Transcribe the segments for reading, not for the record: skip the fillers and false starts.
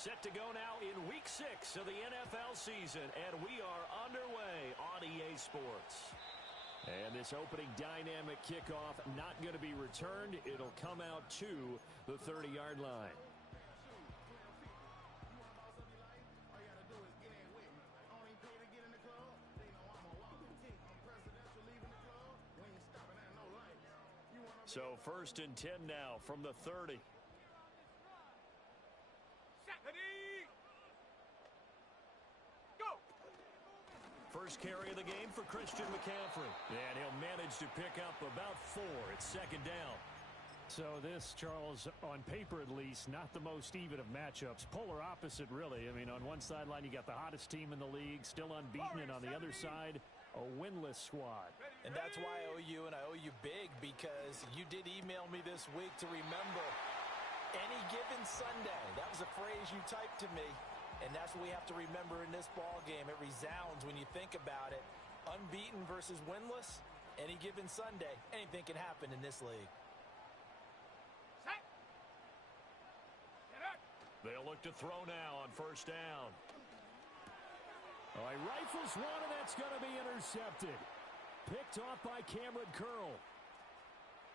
Set to go now in Week 6 of the NFL season, and we are underway on EA Sports. And this opening dynamic kickoff not going to be returned. It'll come out to the 30-yard line. So 1st and 10 now from the 30. Ready, go! First carry of the game for Christian McCaffrey. And he'll manage to pick up about 4. It's 2nd down. So this, Charles, on paper at least, not the most even of matchups. Polar opposite, really. I mean, on one sideline, you got the hottest team in the league, still unbeaten, and on the other side, a winless squad. And that's why I owe you, and I owe you big, because you did email me this week to remember any given Sunday. That was a phrase you typed to me, and that's what we have to remember in this ball game. It resounds when you think about it. Unbeaten versus winless, any given Sunday, anything can happen in this league. Set. Get up. They'll look to throw now on 1st down. All right, rifles one, and that's going to be intercepted. Picked off by Cameron Curl.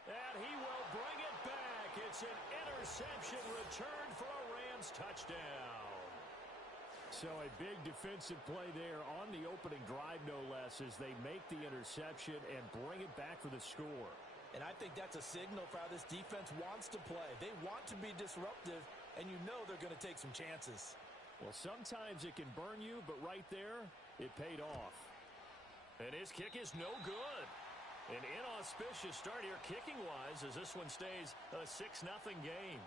And he will bring it back. It's an interception returned for a Rams touchdown. So a big defensive play there on the opening drive, no less, as they make the interception and bring it back for the score. And I think that's a signal for how this defense wants to play. They want to be disruptive, and you know they're going to take some chances. Well, sometimes it can burn you, but right there, it paid off. And his kick is no good. An inauspicious start here kicking-wise as this one stays a 6-0 game.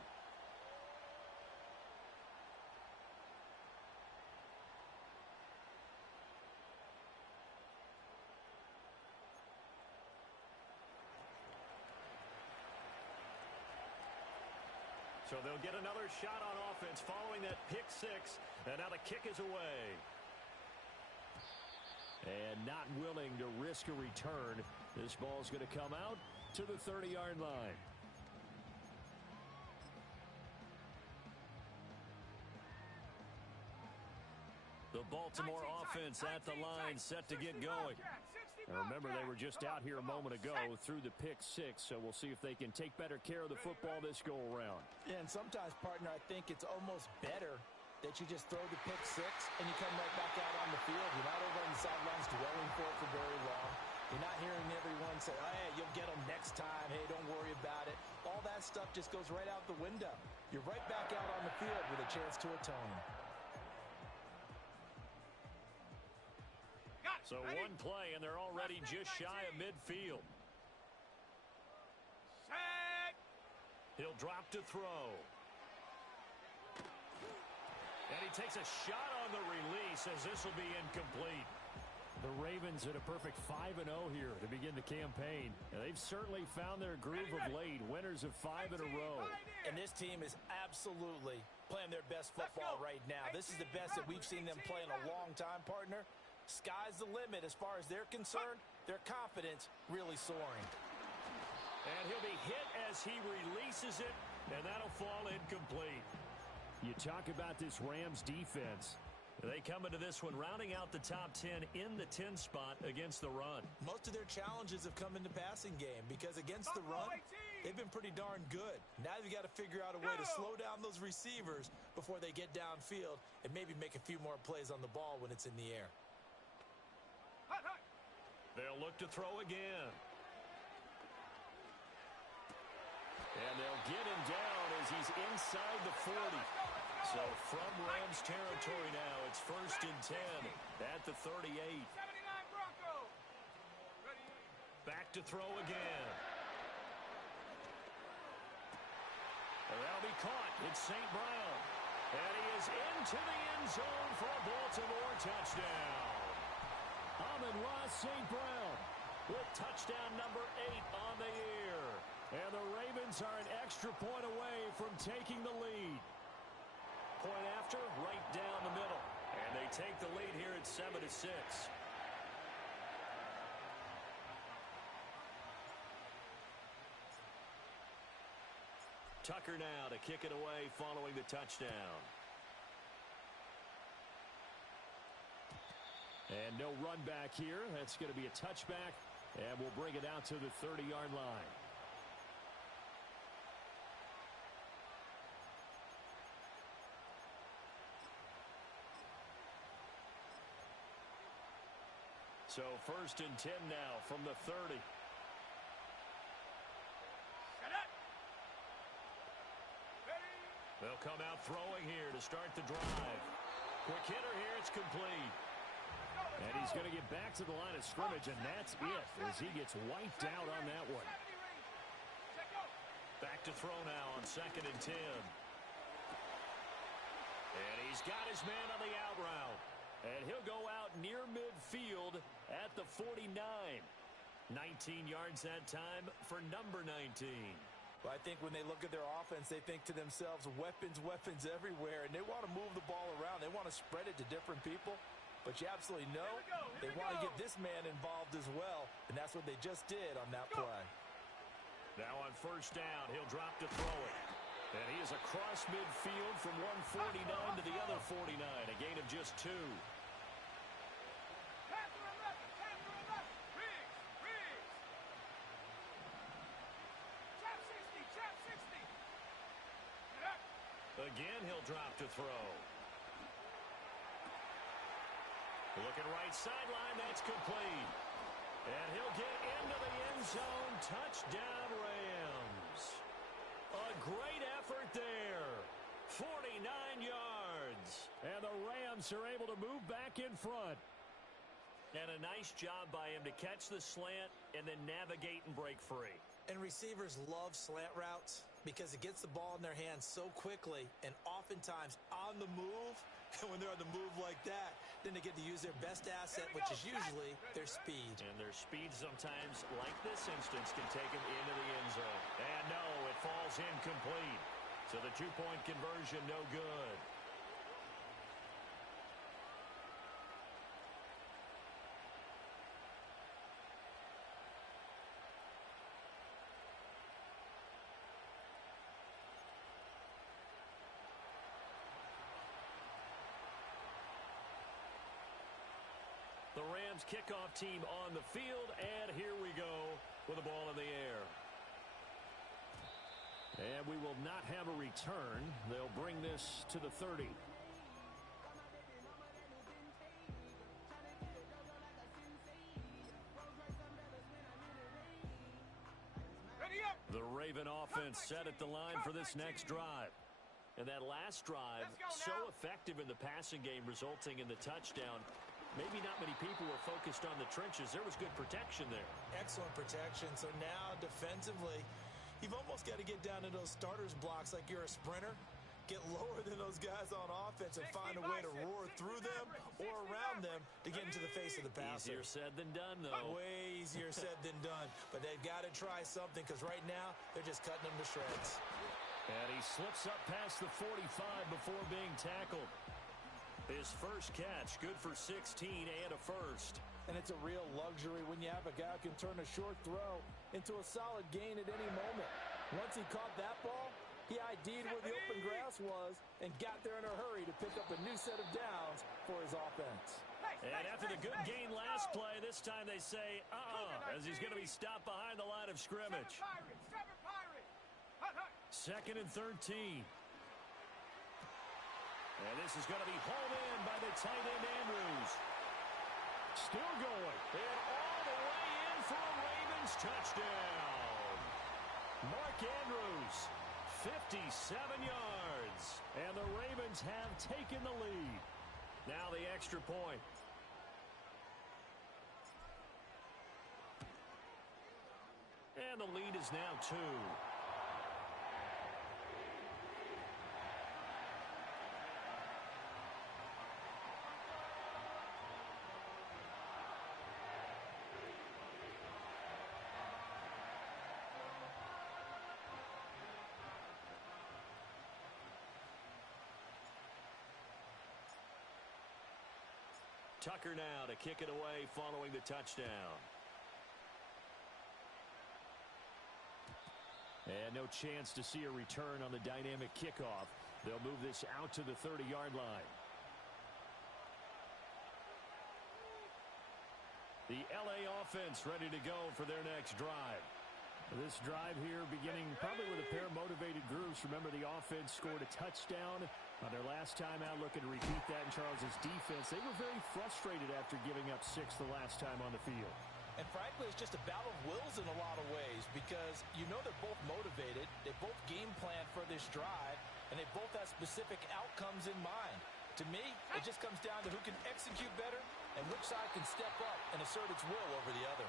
So they'll get another shot on offense following that pick 6. And now the kick is away. And not willing to risk a return. This ball's going to come out to the 30-yard line. The Baltimore offense at the line, set to get going. Now remember, they were just out here a moment ago through the pick 6, so we'll see if they can take better care of the football this go-around. Yeah, and sometimes, partner, I think it's almost better that you just throw the pick 6 and you come right back out on the field. You're not over on the sidelines dwelling for it for very long. You're not hearing everyone say, oh, hey, you'll get them next time. Hey, don't worry about it. All that stuff just goes right out the window. You're right back out on the field with a chance to atone. So one play, and they're already just shy of midfield. Set. He'll drop to throw. And he takes a shot on the release as this will be incomplete. The Ravens at a perfect 5-0 here to begin the campaign. And they've certainly found their groove of late, winners of 5 in a row. And this team is absolutely playing their best football right now. This is the best that we've seen them play in a long time, partner. Sky's the limit as far as they're concerned. Their confidence really soaring. And he'll be hit as he releases it, and that'll fall incomplete. You talk about this Rams defense. They come into this one rounding out the top 10 in the 10 spot against the run. Most of their challenges have come in the passing game because against the run, they've been pretty darn good. Now they've got to figure out a way to slow down those receivers before they get downfield and maybe make a few more plays on the ball when it's in the air. They'll look to throw again. And they'll get him down as he's inside the 40. So from Rams territory now, it's 1st and 10 at the 38. 79 Broncos. Ready. Back to throw again. And that'll be caught. It's St. Brown. And he is into the end zone for a Baltimore touchdown. Amon-Ra St. Brown with touchdown number 8 on the year. And the Ravens are an extra point away from taking the lead. Point after, right down the middle. And they take the lead here at 7-6. Tucker now to kick it away following the touchdown. And no run back here. That's going to be a touchback, and we'll bring it out to the 30-yard line. So 1st and 10 now from the 30. They'll come out throwing here to start the drive. Quick hitter here, it's complete. And he's going to get back to the line of scrimmage, and that's it as he gets wiped out on that one. Back to throw now on 2nd and 10. And he's got his man on the out route. And he'll go out near midfield at the 49. 19 yards that time for number 19. Well, I think when they look at their offense, they think to themselves, weapons, weapons everywhere, and they want to move the ball around. They want to spread it to different people, but you absolutely know they want to get this man involved as well, and that's what they just did on that play. Now on 1st down, he'll drop to throw it. And he is across midfield from 149 to the other 49, a gain of just 2. Again, he'll drop to throw. Looking right sideline, that's complete. And he'll get into the end zone. Touchdown, Rams. A great effort there. 49 yards. And the Rams are able to move back in front. And a nice job by him to catch the slant and then navigate and break free. And receivers love slant routes because it gets the ball in their hands so quickly and oftentimes on the move. And when they're on the move like that, then they get to use their best asset, which is usually their speed. And their speed sometimes, like this instance, can take them into the end zone. And no, it falls incomplete. So the 2-point conversion, no good. The Rams kickoff team on the field, and here we go with the ball in the air. And we will not have a return. They'll bring this to the 30. The Raven offense set at the line for this next drive. And that last drive, so effective in the passing game, resulting in the touchdown. Maybe not many people were focused on the trenches. There was good protection there. Excellent protection. So now defensively, you've almost got to get down to those starters blocks like you're a sprinter. Get lower than those guys on offense and find a way to roar through them or around them to get into the face of the passer. Easier said than done, though. Way easier said than done. But they've got to try something because right now they're just cutting them to shreds. And he slips up past the 45 before being tackled. His first catch, good for 16 and a first. And it's a real luxury when you have a guy who can turn a short throw into a solid gain at any moment. Once he caught that ball, he ID'd where the open grass was and got there in a hurry to pick up a new set of downs for his offense. And after the good gain last play, this time they say, as he's going to be stopped behind the line of scrimmage. 2nd and 13. And this is going to be hauled in by the tight end, Andrews. Still going. And all the way in for a Ravens touchdown. Mark Andrews, 57 yards. And the Ravens have taken the lead. Now the extra point. And the lead is now 2. Tucker now to kick it away following the touchdown. And no chance to see a return on the dynamic kickoff. They'll move this out to the 30-yard line. The LA offense ready to go for their next drive. This drive here beginning probably with a pair of motivated groups. Remember, the offense scored a touchdown on their last time out, looking to repeat that in Charles's defense. They were very frustrated after giving up 6 the last time on the field. And frankly, it's just a battle of wills in a lot of ways because you know they're both motivated. They both game plan for this drive, and they both have specific outcomes in mind. To me, it just comes down to who can execute better and which side can step up and assert its will over the other.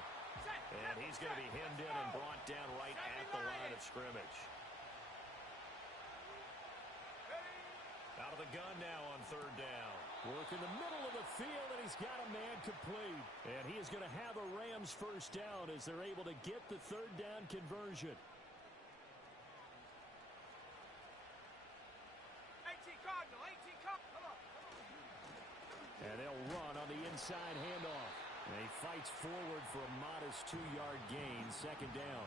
And he's going to be hemmed in and brought down right at the line of scrimmage. Out of the gun now on third down. Work in the middle of the field, and he's got a man complete. And he is going to have a Rams first down as they're able to get the third down conversion. 18 Cardinal, 18 Cardinal. Come on. And they'll run on the inside handoff. And he fights forward for a modest 2-yard gain, second down.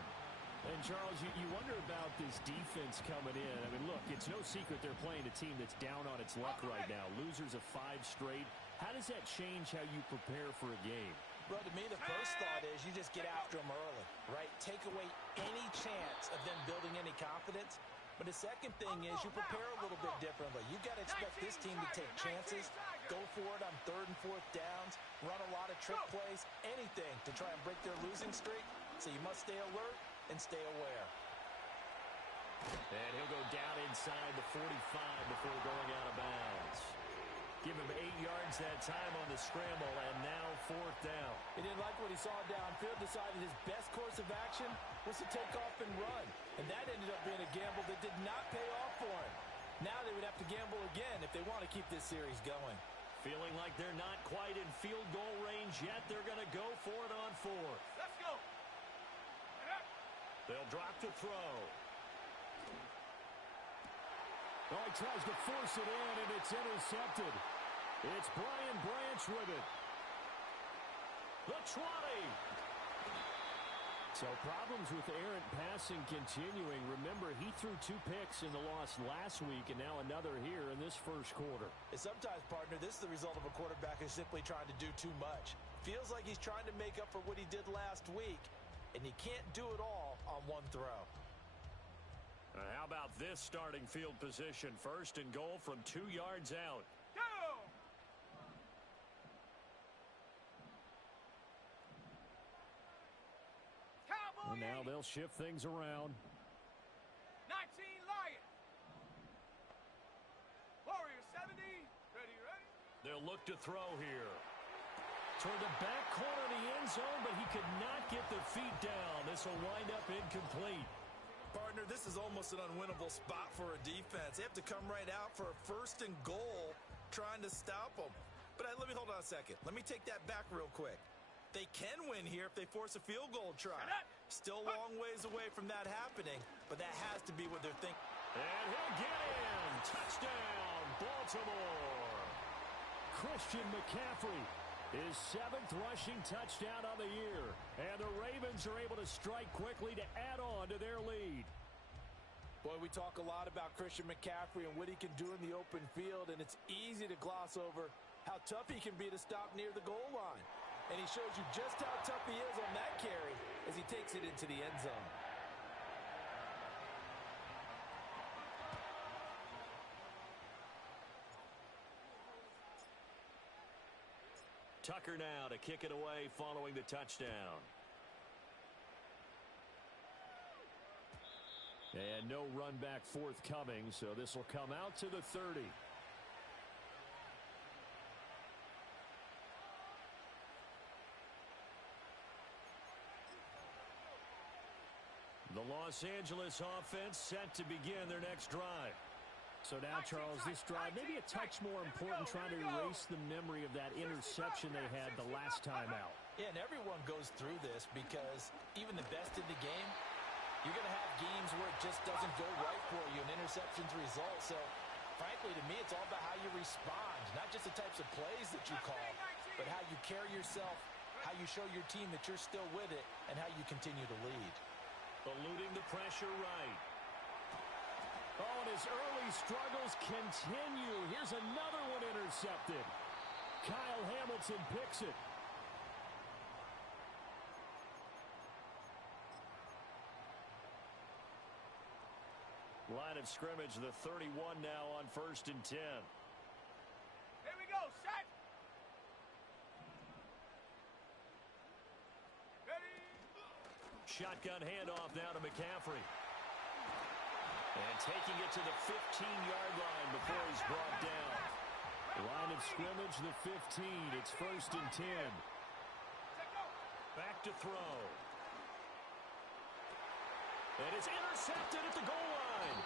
And, Charles, you wonder about this defense coming in. I mean, look, it's no secret they're playing a team that's down on its luck right now. Losers of 5 straight. How does that change how you prepare for a game? Well, to me, the first thought is you just get after them early, right? Take away any chance of them building any confidence. But the second thing is you prepare a little bit differently. You've got to expect this team to take chances, go for it on 3rd and 4th downs, run a lot of trick plays, anything to try and break their losing streak. So you must stay alert and stay aware. And he'll go down inside the 45 before going out of bounds. Give him 8 yards that time on the scramble, and now 4th down. He didn't like what he saw downfield, decided his best course of action was to take off and run. And that ended up being a gamble that did not pay off for him. Now they would have to gamble again if they want to keep this series going. Feeling like they're not quite in field goal range yet. They're going to go for it on 4th. Let's go. They'll drop to throw. Oh, he tries to force it in, and it's intercepted. It's Brian Branch with it. The 20. So problems with errant passing continuing. Remember, he threw 2 picks in the loss last week, and now another here in this first quarter. And sometimes, partner, this is the result of a quarterback who's simply trying to do too much. Feels like he's trying to make up for what he did last week, and he can't do it all on one throw. How about this starting field position? 1st and goal from 2 yards out. Go! Cowboy And now they'll shift things around. 19 Lion. Warrior 70. Ready. They'll look to throw here. Toward the back corner of the end zone, but he could not get the feet down. This will wind up incomplete. Partner, this is almost an unwinnable spot for a defense. They have to come right out for a 1st and goal trying to stop them. But let me hold on a second. Let me take that back real quick. They can win here if they force a field goal try. Still a long ways away from that happening, but that has to be what they're thinking. And he'll get in. Touchdown, Baltimore. Christian McCaffrey, his 7th rushing touchdown on the year. And the Ravens are able to strike quickly to add on to their lead. Boy, we talk a lot about Christian McCaffrey and what he can do in the open field, and it's easy to gloss over how tough he can be to stop near the goal line. And he shows you just how tough he is on that carry as he takes it into the end zone. Tucker now to kick it away following the touchdown. And no run back forthcoming, so this will come out to the 30. The Los Angeles offense set to begin their next drive. So now, Charles, this drive maybe a touch more important, trying to erase the memory of that interception they had the last time out. Yeah, and everyone goes through this because even the best in the game, you're going to have games where it just doesn't go right for you, and interceptions result. So, frankly, to me, it's all about how you respond, not just the types of plays that you call, but how you carry yourself, how you show your team that you're still with it, and how you continue to lead. Eluding the pressure right. Oh, and his early struggles continue. Here's another one intercepted. Kyle Hamilton picks it. Line of scrimmage, the 31 now on 1st and 10. Here we go, set. Ready. Shotgun handoff now to McCaffrey. And taking it to the 15-yard line before he's brought down. Line of scrimmage, the 15. It's 1st and 10. Back to throw. And it's intercepted at the goal line.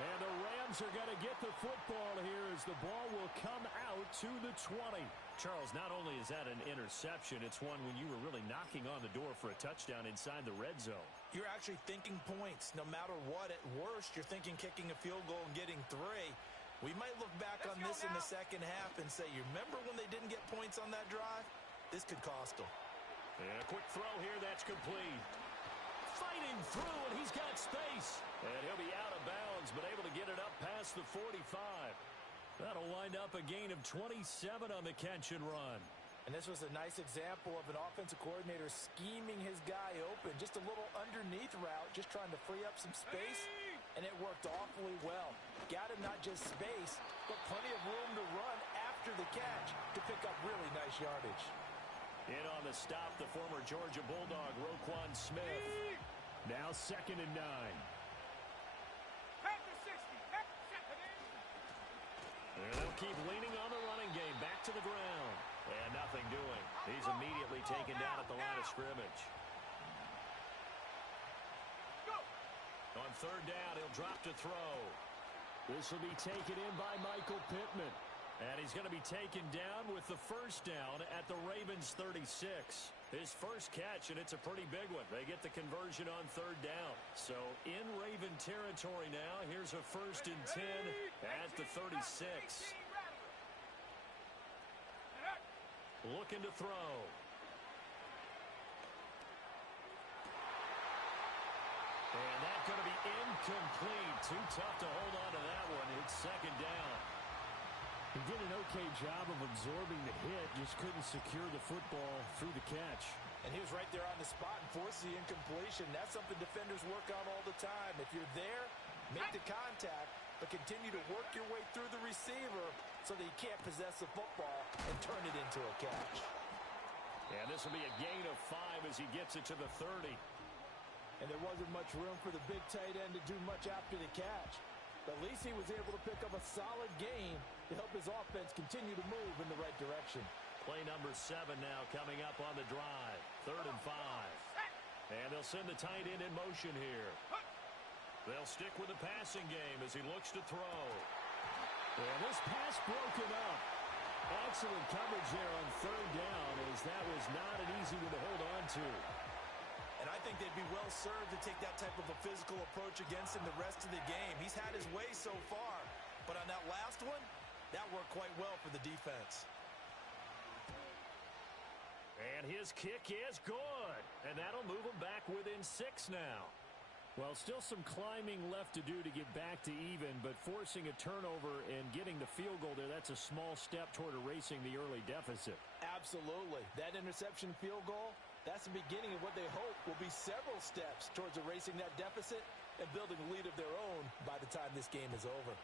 And the Rams are going to get the football here as the ball will come out to the 20. Charles, not only is that an interception, it's one when you were really knocking on the door for a touchdown inside the red zone. You're actually thinking points. No matter what, at worst, you're thinking kicking a field goal and getting 3. We might look back on this in the second half and say, you remember when they didn't get points on that drive? This could cost them. And a quick throw here, that's complete. Fighting through, and he's got space. And he'll be out of bounds, but able to get it up past the 45. That'll wind up a gain of 27 on the catch and run. And this was a nice example of an offensive coordinator scheming his guy open. Just a little underneath route, just trying to free up some space. And it worked awfully well. Got him not just space, but plenty of room to run after the catch to pick up really nice yardage. In on the stop, the former Georgia Bulldog, Roquan Smith. Now 2nd and 9. And they'll keep leaning on the running game. Back to the ground. And nothing doing. He's immediately taken down at the line of scrimmage. On 3rd down, he'll drop to throw. This will be taken in by Michael Pittman. And he's going to be taken down with the 1st down at the Ravens 36. His first catch, and it's a pretty big one. They get the conversion on 3rd down. So in Raven territory now, here's a 1st and 10 at the 36. Looking to throw. And that's going to be incomplete. Too tough to hold on to that one. It's 2nd down. He did an okay job of absorbing the hit, just couldn't secure the football through the catch. And he was right there on the spot and forced the incompletion. That's something defenders work on all the time. If you're there, make the contact, but continue to work your way through the receiver so that he can't possess the football and turn it into a catch. And this will be a gain of 5 as he gets it to the 30. And there wasn't much room for the big tight end to do much after the catch. But at least he was able to pick up a solid gain to help his offense continue to move in the right direction. Play number 7 now coming up on the drive. 3rd and 5. And they'll send the tight end in motion here. They'll stick with the passing game as he looks to throw. And this pass broken up. Excellent coverage there on 3rd down, as that was not an easy one to hold on to. And I think they'd be well served to take that type of a physical approach against him the rest of the game. He's had his way so far, but on that last one, that worked quite well for the defense. And his kick is good. And that'll move him back within 6 now. Well, still some climbing left to do to get back to even, but forcing a turnover and getting the field goal there, that's a small step toward erasing the early deficit. Absolutely. That interception field goal, that's the beginning of what they hope will be several steps towards erasing that deficit and building a lead of their own by the time this game is over.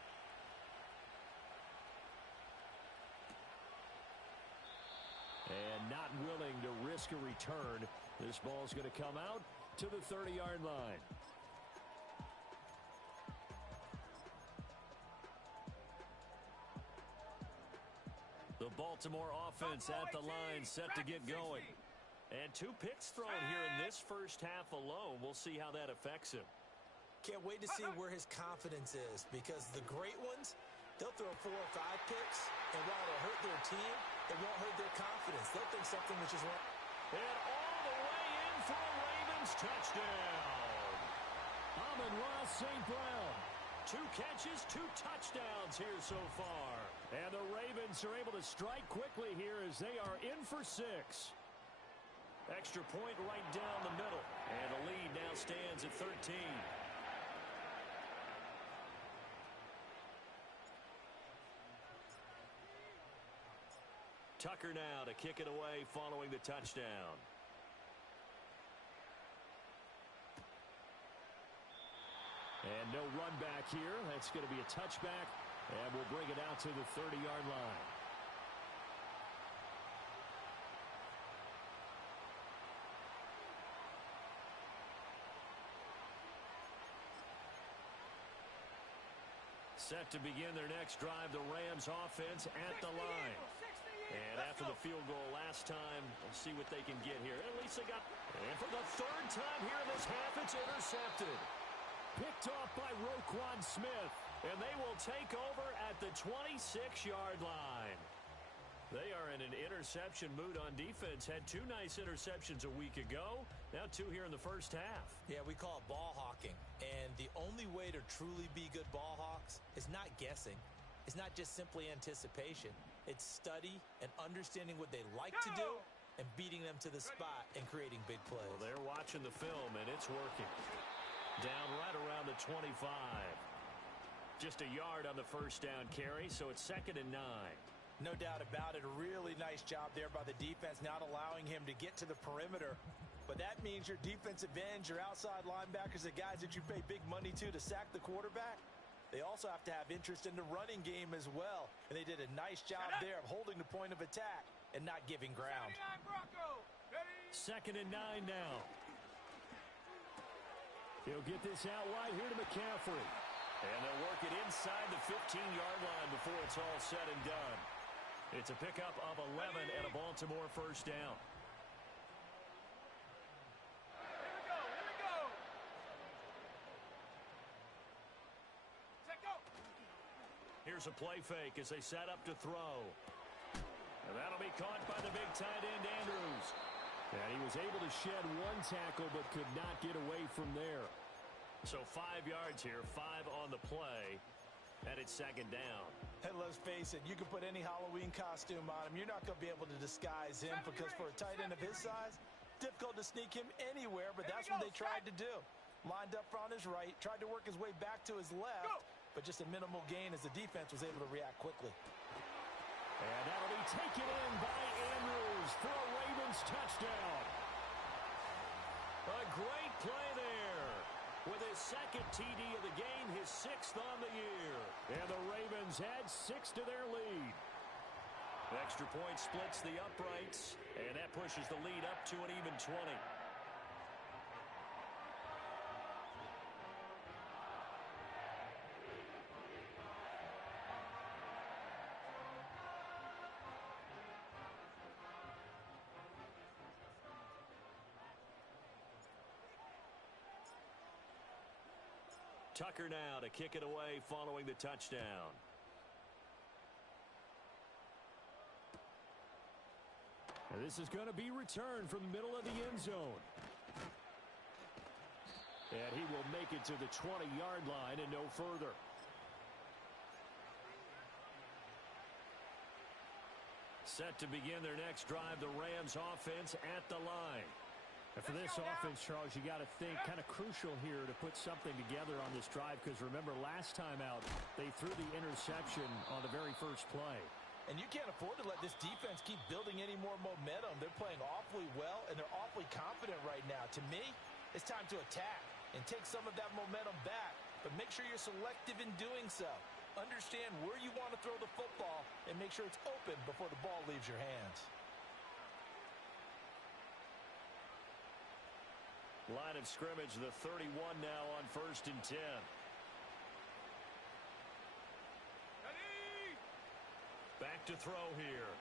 And not willing to risk a return, this ball's going to come out to the 30-yard line. The Baltimore offense at the line, set to get going. And 2 picks thrown here in this first half alone. We'll see how that affects him. Can't wait to see where his confidence is, because the great ones, they'll throw 4 or 5 picks, and while it'll hurt their team, it won't hurt their confidence. They'll think something which is wrong. And all the way in for a Ravens touchdown. Amon-Ra St. Brown. 2 catches, 2 touchdowns here so far. And the Ravens are able to strike quickly here as they are in for 6. Extra point right down the middle. And the lead now stands at 13. Tucker now to kick it away following the And no run back here. That's going to be a touchback, and we'll bring it out to the 30-yard line. Set to begin their next drive, the Rams offense at the line. And after the field goal last time, we'll see what they can get here. At least they got... And for the third time here in this half, it's intercepted. Picked off by Roquan Smith. And they will take over at the 26-yard line. They are in an interception mood on defense. Had 2 nice interceptions a week ago. Now 2 here in the first half. Yeah, we call it ball hawking. And the only way to truly be good ball hawks is not guessing. It's not just simply anticipation. It's study and understanding what they like to do and beating them to the spot and creating big plays. Well, they're watching the film, and it's working. Down right around the 25. Just a yard on the first down carry, so it's 2nd and 9. No doubt about it. A really nice job there by the defense, not allowing him to get to the perimeter. But that means your defensive ends, your outside linebackers, the guys that you pay big money to sack the quarterback, they also have to have interest in the running game as well. And they did a nice job there of holding the point of attack and not giving ground. 2nd and 9 now. He'll get this out wide here to McCaffrey. And they'll work it inside the 15-yard line before it's all said and done. It's a pickup of 11 and a Baltimore first down. Here we go. Set go. Here's a play fake as they set up to throw. And that'll be caught by the big tight end, Andrews. And he was able to shed 1 tackle but could not get away from there. So 5 yards here, 5 on the play, and it's 2nd down. And let's face it, you can put any Halloween costume on him. You're not going to be able to disguise him because for a tight end of his size, difficult to sneak him anywhere, but that's what they tried to do. Lined up on his right, tried to work his way back to his left, but just a minimal gain as the defense was able to react quickly. And that'll be taken in by Andrews for a Ravens touchdown. A great play there. With his 2nd TD of the game, his 6th on the year. And the Ravens add 6 to their lead. Extra point splits the uprights, and that pushes the lead up to an even 20. Tucker now to kick it away following the touchdown. And this is going to be returned from the middle of the end zone. And he will make it to the 20-yard line and no further. Set to begin their next drive, the Rams offense at the line. And for this offense, Charles, you got to think kind of crucial here to put something together on this drive because remember last time out they threw the interception on the very first play. And you can't afford to let this defense keep building any more momentum. They're playing awfully well and they're awfully confident right now. To me, it's time to attack and take some of that momentum back, but make sure you're selective in doing so. Understand where you want to throw the football and make sure it's open before the ball leaves your hands. Line of scrimmage, the 31 now on 1st and 10. Ready. Back to throw here.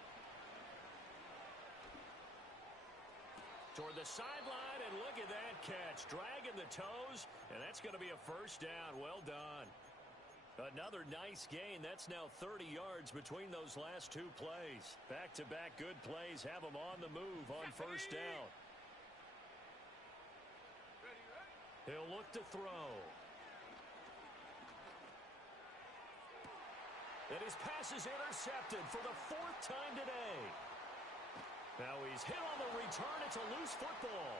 Toward the sideline, and look at that catch. Dragging the toes, and that's going to be a first down. Well done. Another nice gain. That's now 30 yards between those last 2 plays. Back-to-back good plays have them on the move on first down. He'll look to throw. And his pass is intercepted for the 4th time today. Now he's hit on the return. It's a loose football.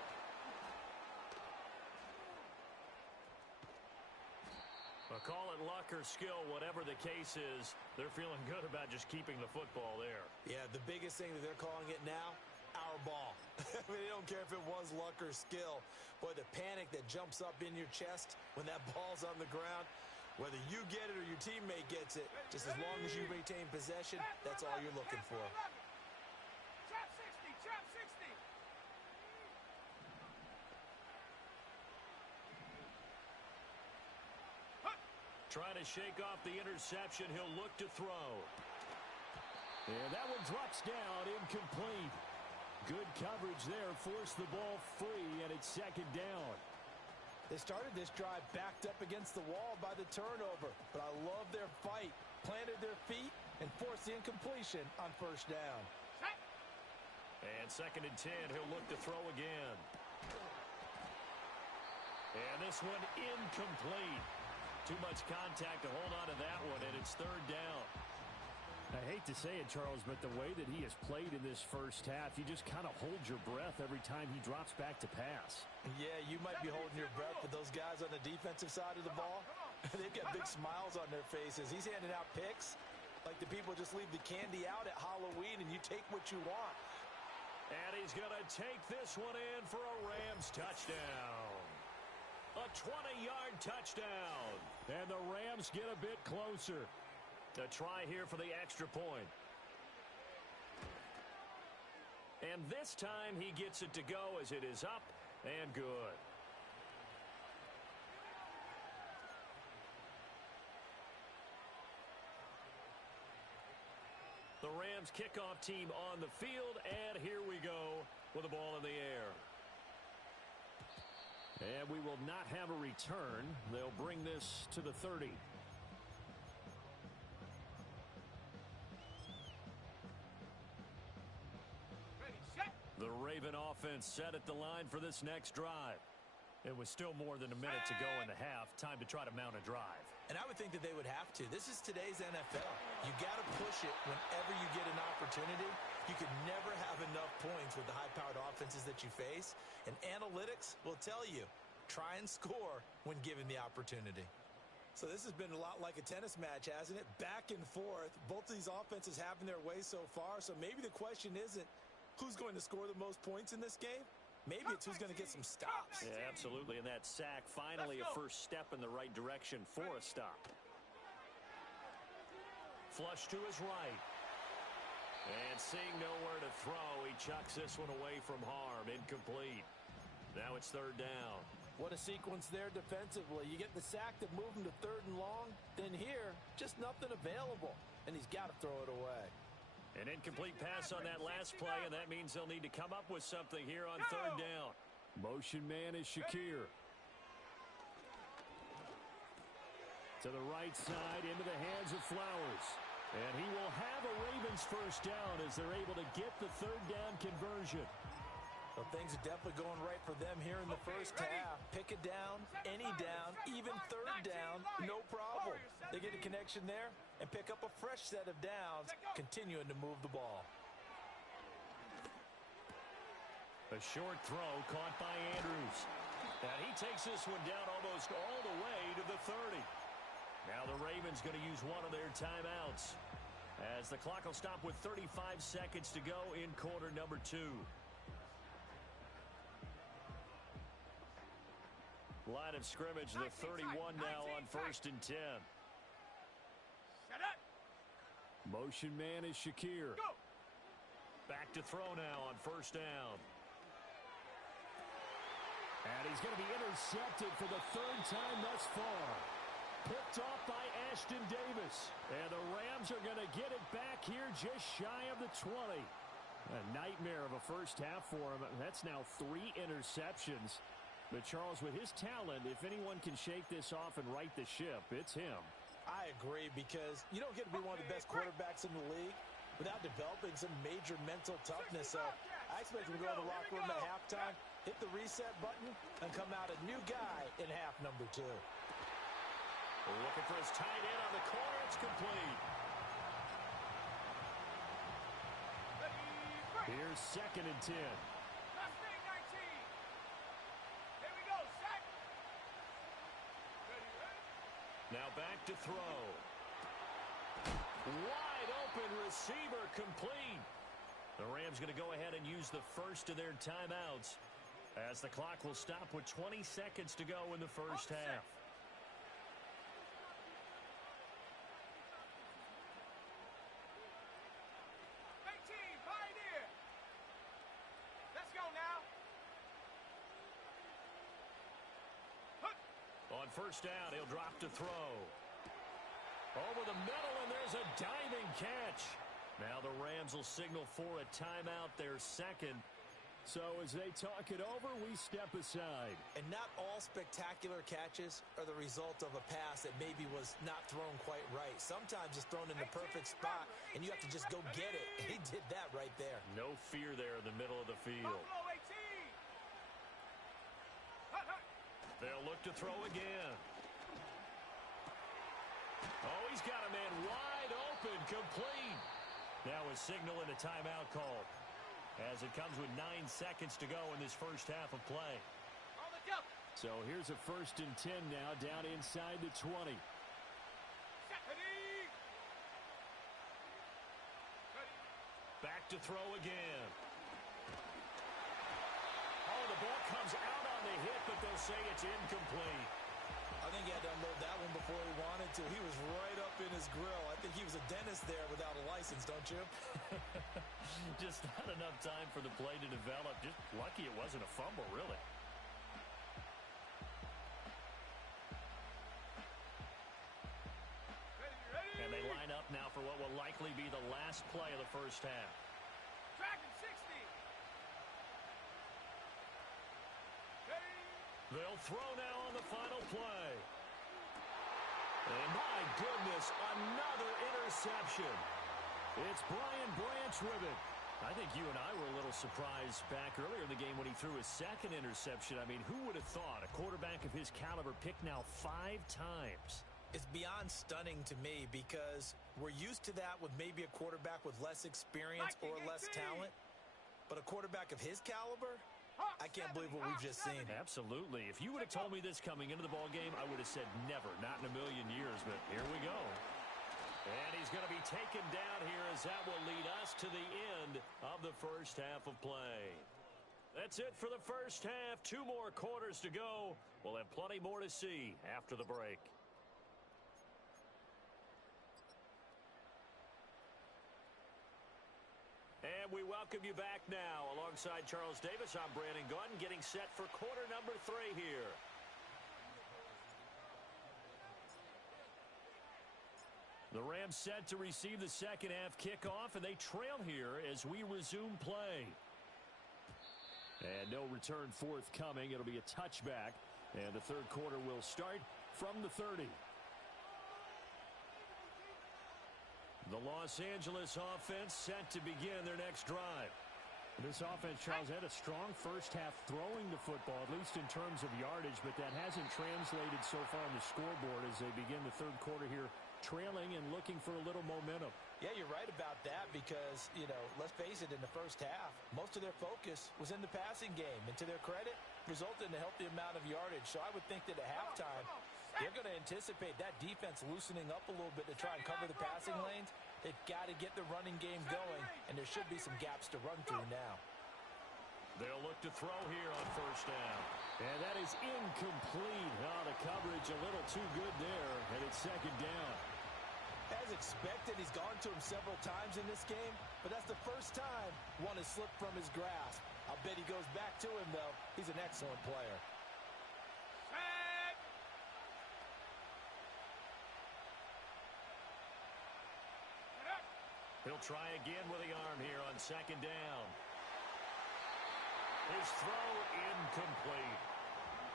Call it luck or skill, whatever the case is, they're feeling good about just keeping the football there. Yeah, the biggest thing that they're calling it now, our power ball. I mean, I don't care if it was luck or skill. Boy, the panic that jumps up in your chest when that ball's on the ground, whether you get it or your teammate gets it, just as long as you retain possession, that's all you're looking for. Chop 60, chop 60. Trying to shake off the interception. He'll look to throw. And that one drops down, incomplete. Good coverage there, forced the ball free, and it's second down. They started this drive backed up against the wall by the turnover, but I love their fight. Planted their feet and forced the incompletion on first down. And second and 10, he'll look to throw again. And this one incomplete. Too much contact to hold on to that one, and it's third down. I hate to say it, Charles, but the way that he has played in this first half, you just kind of hold your breath every time he drops back to pass. Yeah, you might be holding your breath, but those guys on the defensive side of the ball, they've got big smiles on their faces. He's handing out picks like the people just leave the candy out at Halloween and you take what you want. And he's going to take this one in for a Rams touchdown. A 20-yard touchdown. And the Rams get a bit closer. A try here for the extra point. And this time he gets it to go as it is up and good. The Rams kickoff team on the field, and here we go with the ball in the air. And we will not have a return. They'll bring this to the 30. The Raven offense set at the line for this next drive. It was still more than a minute to go in the half. Time to try to mount a drive. And I would think that they would have to. This is today's NFL. You got to push it whenever you get an opportunity. You could never have enough points with the high-powered offenses that you face. And analytics will tell you, try and score when given the opportunity. So this has been a lot like a tennis match, hasn't it? Back and forth. Both of these offenses having their way so far. So maybe the question isn't who's going to score the most points in this game. Maybe it's who's going to get some stops. Yeah, absolutely. And that sack, finally a first step in the right direction for a stop. Flush to his right. And seeing nowhere to throw, he chucks this one away from harm. Incomplete. Now it's third down. What a sequence there defensively. You get the sack to move him to third and long. Then here, just nothing available. And he's got to throw it away. An incomplete pass on that last play, and that means they'll need to come up with something here on third down. Motion man is Shakir. To the right side, into the hands of Flowers. And he will have a Ravens first down as they're able to get the third down conversion. Well, things are definitely going right for them here in the first half. Pick a down, any down, even third down, no problem. They get a connection there and pick up a fresh set of downs, continuing to move the ball. A short throw caught by Andrews. And he takes this one down almost all the way to the 30. Now the Ravens going to use one of their timeouts as the clock will stop with 35 seconds to go in quarter number 2. Line of scrimmage, the 31 now on first and 10. Shut up. Motion man is Shakir. Go. Back to throw now on first down. And he's going to be intercepted for the third time thus far. Picked off by Ashton Davis. And the Rams are going to get it back here just shy of the 20. A nightmare of a first half for him. That's now 3 interceptions. But, Charles, with his talent, if anyone can shake this off and right the ship, it's him. I agree, because you don't get to be one of the best quarterbacks in the league without developing some major mental toughness. So I expect him to go to the locker room at halftime, hit the reset button, and come out a new guy in half number 2. Looking for his tight end on the corner. It's complete. Here's second and 10. Now back to throw. Wide open receiver complete. The Rams going to go ahead and use the first of their timeouts as the clock will stop with 20 seconds to go in the first half. On first down, he'll drop to throw. Over the middle, and there's a diving catch. Now the Rams will signal for a timeout, their second. So as they talk it over, we step aside. And not all spectacular catches are the result of a pass that maybe was not thrown quite right. Sometimes it's thrown in the perfect spot, and you have to just go get it. And he did that right there. No fear there in the middle of the field. They'll look to throw again. Oh, he's got a man wide open, complete. Now a signal and a timeout call as it comes with 9 seconds to go in this first half of play. So here's a 1st and 10 now, down inside the 20. Back to throw again. Oh, the ball comes out on the hit, but they'll say it's incomplete. I think he had to unload that one before he wanted to. He was right up in his grill. I think he was a dentist there without a license, don't you? Just not enough time for the play to develop. Just lucky it wasn't a fumble, really. And they line up now for what will likely be the last play of the first half. Dragon 60. They'll throw now on the final play. And my goodness, another interception. It's Brian Branch with it. I think you and I were a little surprised back earlier in the game when he threw his second interception. I mean, who would have thought a quarterback of his caliber picked now 5 times? It's beyond stunning to me because we're used to that with maybe a quarterback with less experience or less talent. But a quarterback of his caliber, I can't believe what we've just seen. Absolutely. If you would have told me this coming into the ballgame, I would have said never, not in a million years. But here we go. And he's going to be taken down here as that will lead us to the end of the first half of play. That's it for the first half. 2 more quarters to go. We'll have plenty more to see after the break. And we welcome you back now. Alongside Charles Davis, I'm Brandon Gaudin, getting set for quarter number 3 here. The Rams set to receive the second half kickoff, and they trail here as we resume play. And no return forthcoming. It'll be a touchback, and the third quarter will start from the 30. The Los Angeles offense set to begin their next drive. This offense, Charles, had a strong first half throwing the football, at least in terms of yardage, but that hasn't translated so far on the scoreboard as they begin the third quarter here, trailing and looking for a little momentum. Yeah, you're right about that because, you know, let's face it, in the first half, most of their focus was in the passing game. And to their credit, resulted in a healthy amount of yardage. So I would think that at halftime, they're going to anticipate that defense loosening up a little bit to try and cover the passing lanes. They've got to get the running game going, and there should be some gaps to run through now. They'll look to throw here on first down. And that is incomplete. Oh, the coverage a little too good there, and it's second down. As expected, he's gone to him several times in this game, but that's the first time one has slipped from his grasp. I'll bet he goes back to him, though. He's an excellent player. He'll try again with the arm here on second down. His throw incomplete.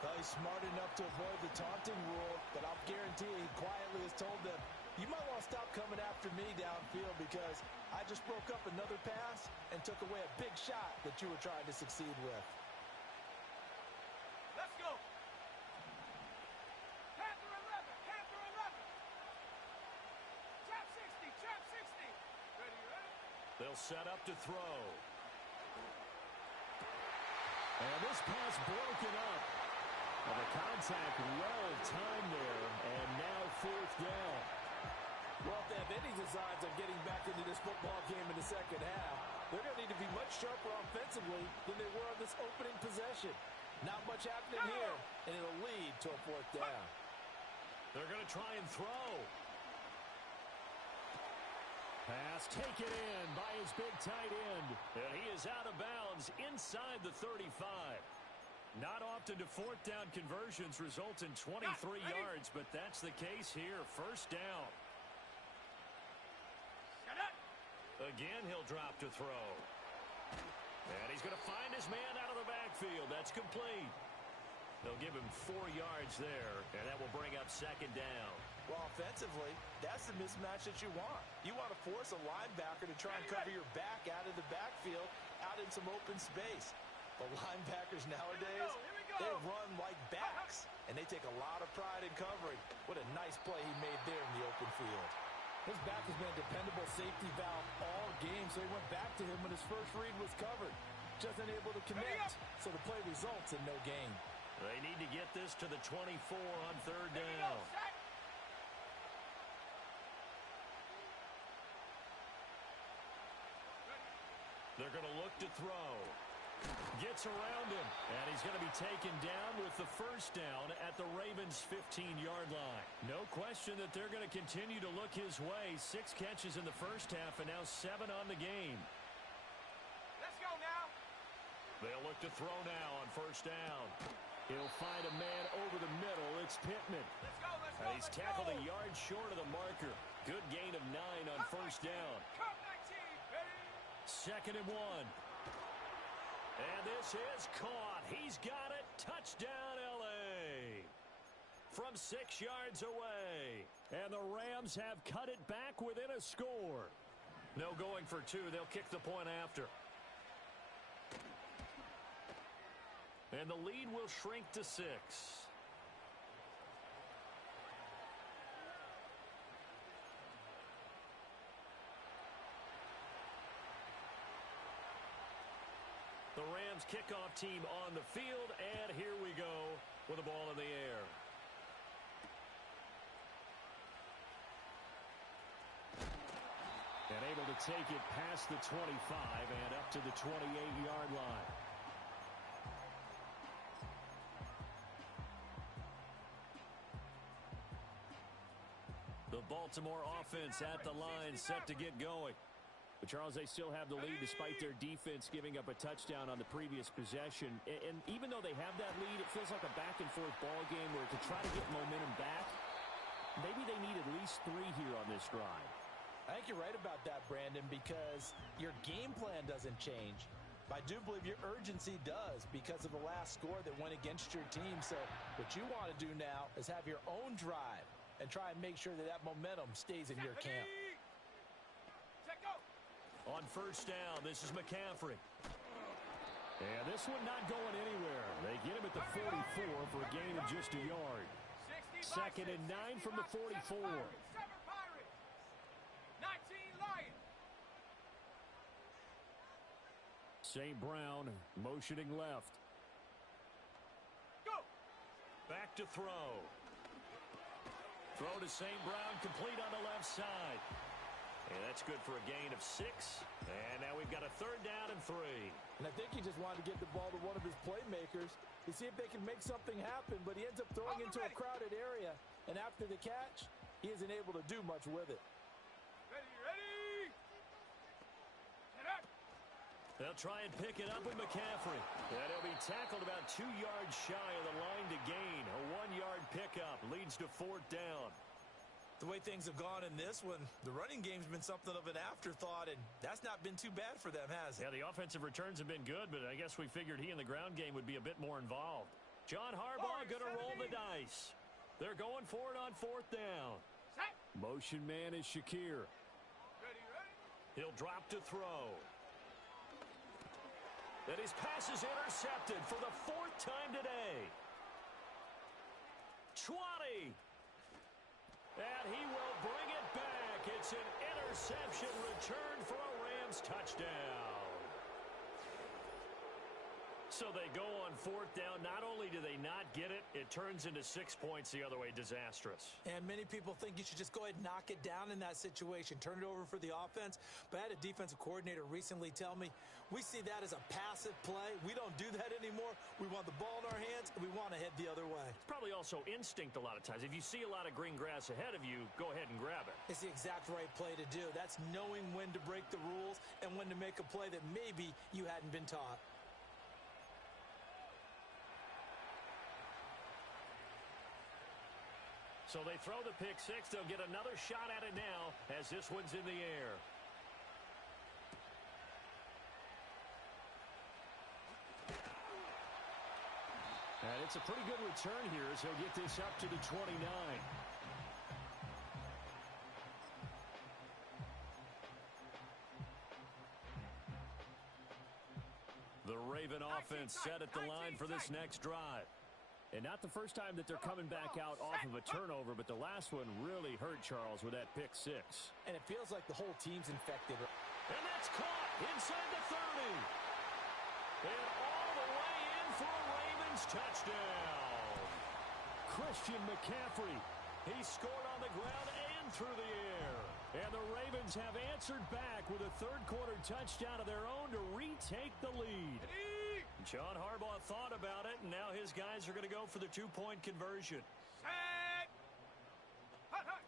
Well, he's smart enough to avoid the taunting rule, but I'll guarantee he quietly has told them, you might want to stop coming after me downfield because I just broke up another pass and took away a big shot that you were trying to succeed with. Let's go. Panther 11, Panther 11. Trap 60, trap 60. Ready, ready? They'll set up to throw. And this pass broken up. Well, the contact well timed there, and now fourth down. Well, if they have any any designs on getting back into this football game in the second half. They're going to need to be much sharper offensively than they were on this opening possession. Not much happening here, and it'll lead to a fourth down. They're going to try and throw. Pass taken in by his big tight end. And he is out of bounds inside the 35. Not often do fourth down conversions result in 23 yards, but that's the case here. First down. Again, he'll drop to throw. And he's going to find his man out of the backfield. That's complete. They'll give him 4 yards there, and that will bring up second down. Well, offensively, that's the mismatch that you want. You want to force a linebacker to try and cover your back out of the backfield, out in some open space. The linebackers nowadays, they run like backs, and they take a lot of pride in covering. What a nice play he made there in the open field. His back has been a dependable safety valve all game, so he went back to him when his first read was covered. Just unable to connect, so the play results in no gain. They need to get this to the 24 on third down. They're going to look to throw. Gets around him, and he's going to be taken down with the first down at the Ravens' 15-yard line. No question that they're going to continue to look his way. 6 catches in the first half, and now 7 on the game. Let's go now. They'll look to throw now on first down. He'll find a man over the middle. It's Pittman. Let's go, let's go, And he's tackled a yard short of the marker. Good gain of 9 on first down. Come 19, baby. Second and 1. And this is caught. He's got it. Touchdown, L.A. From 6 yards away. And the Rams have cut it back within a score. No going for 2. They'll kick the point after. And the lead will shrink to 6. The Rams kickoff team on the field, and here we go with the ball in the air. And able to take it past the 25 and up to the 28-yard line. The Baltimore offense at the line, set to get going. But, Charles, they still have the lead despite their defense giving up a touchdown on the previous possession. And even though they have that lead, it feels like a back-and-forth ball game where to try to get momentum back, maybe they need at least 3 here on this drive. I think you're right about that, Brandon, because your game plan doesn't change. I do believe your urgency does because of the last score that went against your team. So what you want to do now is have your own drive and try and make sure that that momentum stays in your camp. On first down, this is McCaffrey. And this one not going anywhere. They get him at the 44 for a gain of just a yard. Second and 9 from the 44. 19 Lions. St. Brown motioning left. Go. Back to throw. Throw to St. Brown, complete on the left side. And that's good for a gain of 6. And now we've got a third down and 3. And I think he just wanted to get the ball to one of his playmakers to see if they can make something happen, but he ends up throwing into a crowded area. And after the catch, he isn't able to do much with it. Ready. Get up. They'll try and pick it up with McCaffrey. And he'll be tackled about 2 yards shy of the line to gain. A 1-yard pickup leads to fourth down. The way things have gone in this one, the running game's been something of an afterthought, and that's not been too bad for them, has it? Yeah, the offensive returns have been good, but I guess we figured he in the ground game would be a bit more involved. John Harbaugh going to roll the dice. They're going for it on fourth down. Set. Motion man is Shakir. Ready. He'll drop to throw. And his pass is intercepted for the 4th time today. 20. And he will bring it back. It's an interception return for a Rams touchdown. So they go on fourth down. Not only do they not get it, it turns into 6 points the other way. Disastrous. And many people think you should just go ahead and knock it down in that situation. Turn it over for the offense. But I had a defensive coordinator recently tell me, we see that as a passive play. We don't do that anymore. We want the ball in our hands, and we want to head the other way. It's probably also instinct a lot of times. If you see a lot of green grass ahead of you, go ahead and grab it. It's the exact right play to do. That's knowing when to break the rules and when to make a play that maybe you hadn't been taught. So they throw the pick six. They'll get another shot at it now as this one's in the air. And it's a pretty good return here as he'll get this up to the 29. The Raven offense set at the line for this next drive. And not the first time that they're coming back out off of a turnover, but the last one really hurt Charles with that pick six. And it feels like the whole team's infected. And that's caught inside the 30. And all the way in for a Ravens touchdown. Christian McCaffrey. He scored on the ground and through the air. And the Ravens have answered back with a third-quarter touchdown of their own to retake the lead. John Harbaugh thought about it, and now his guys are going to go for the two-point conversion. Set. Hut, hut.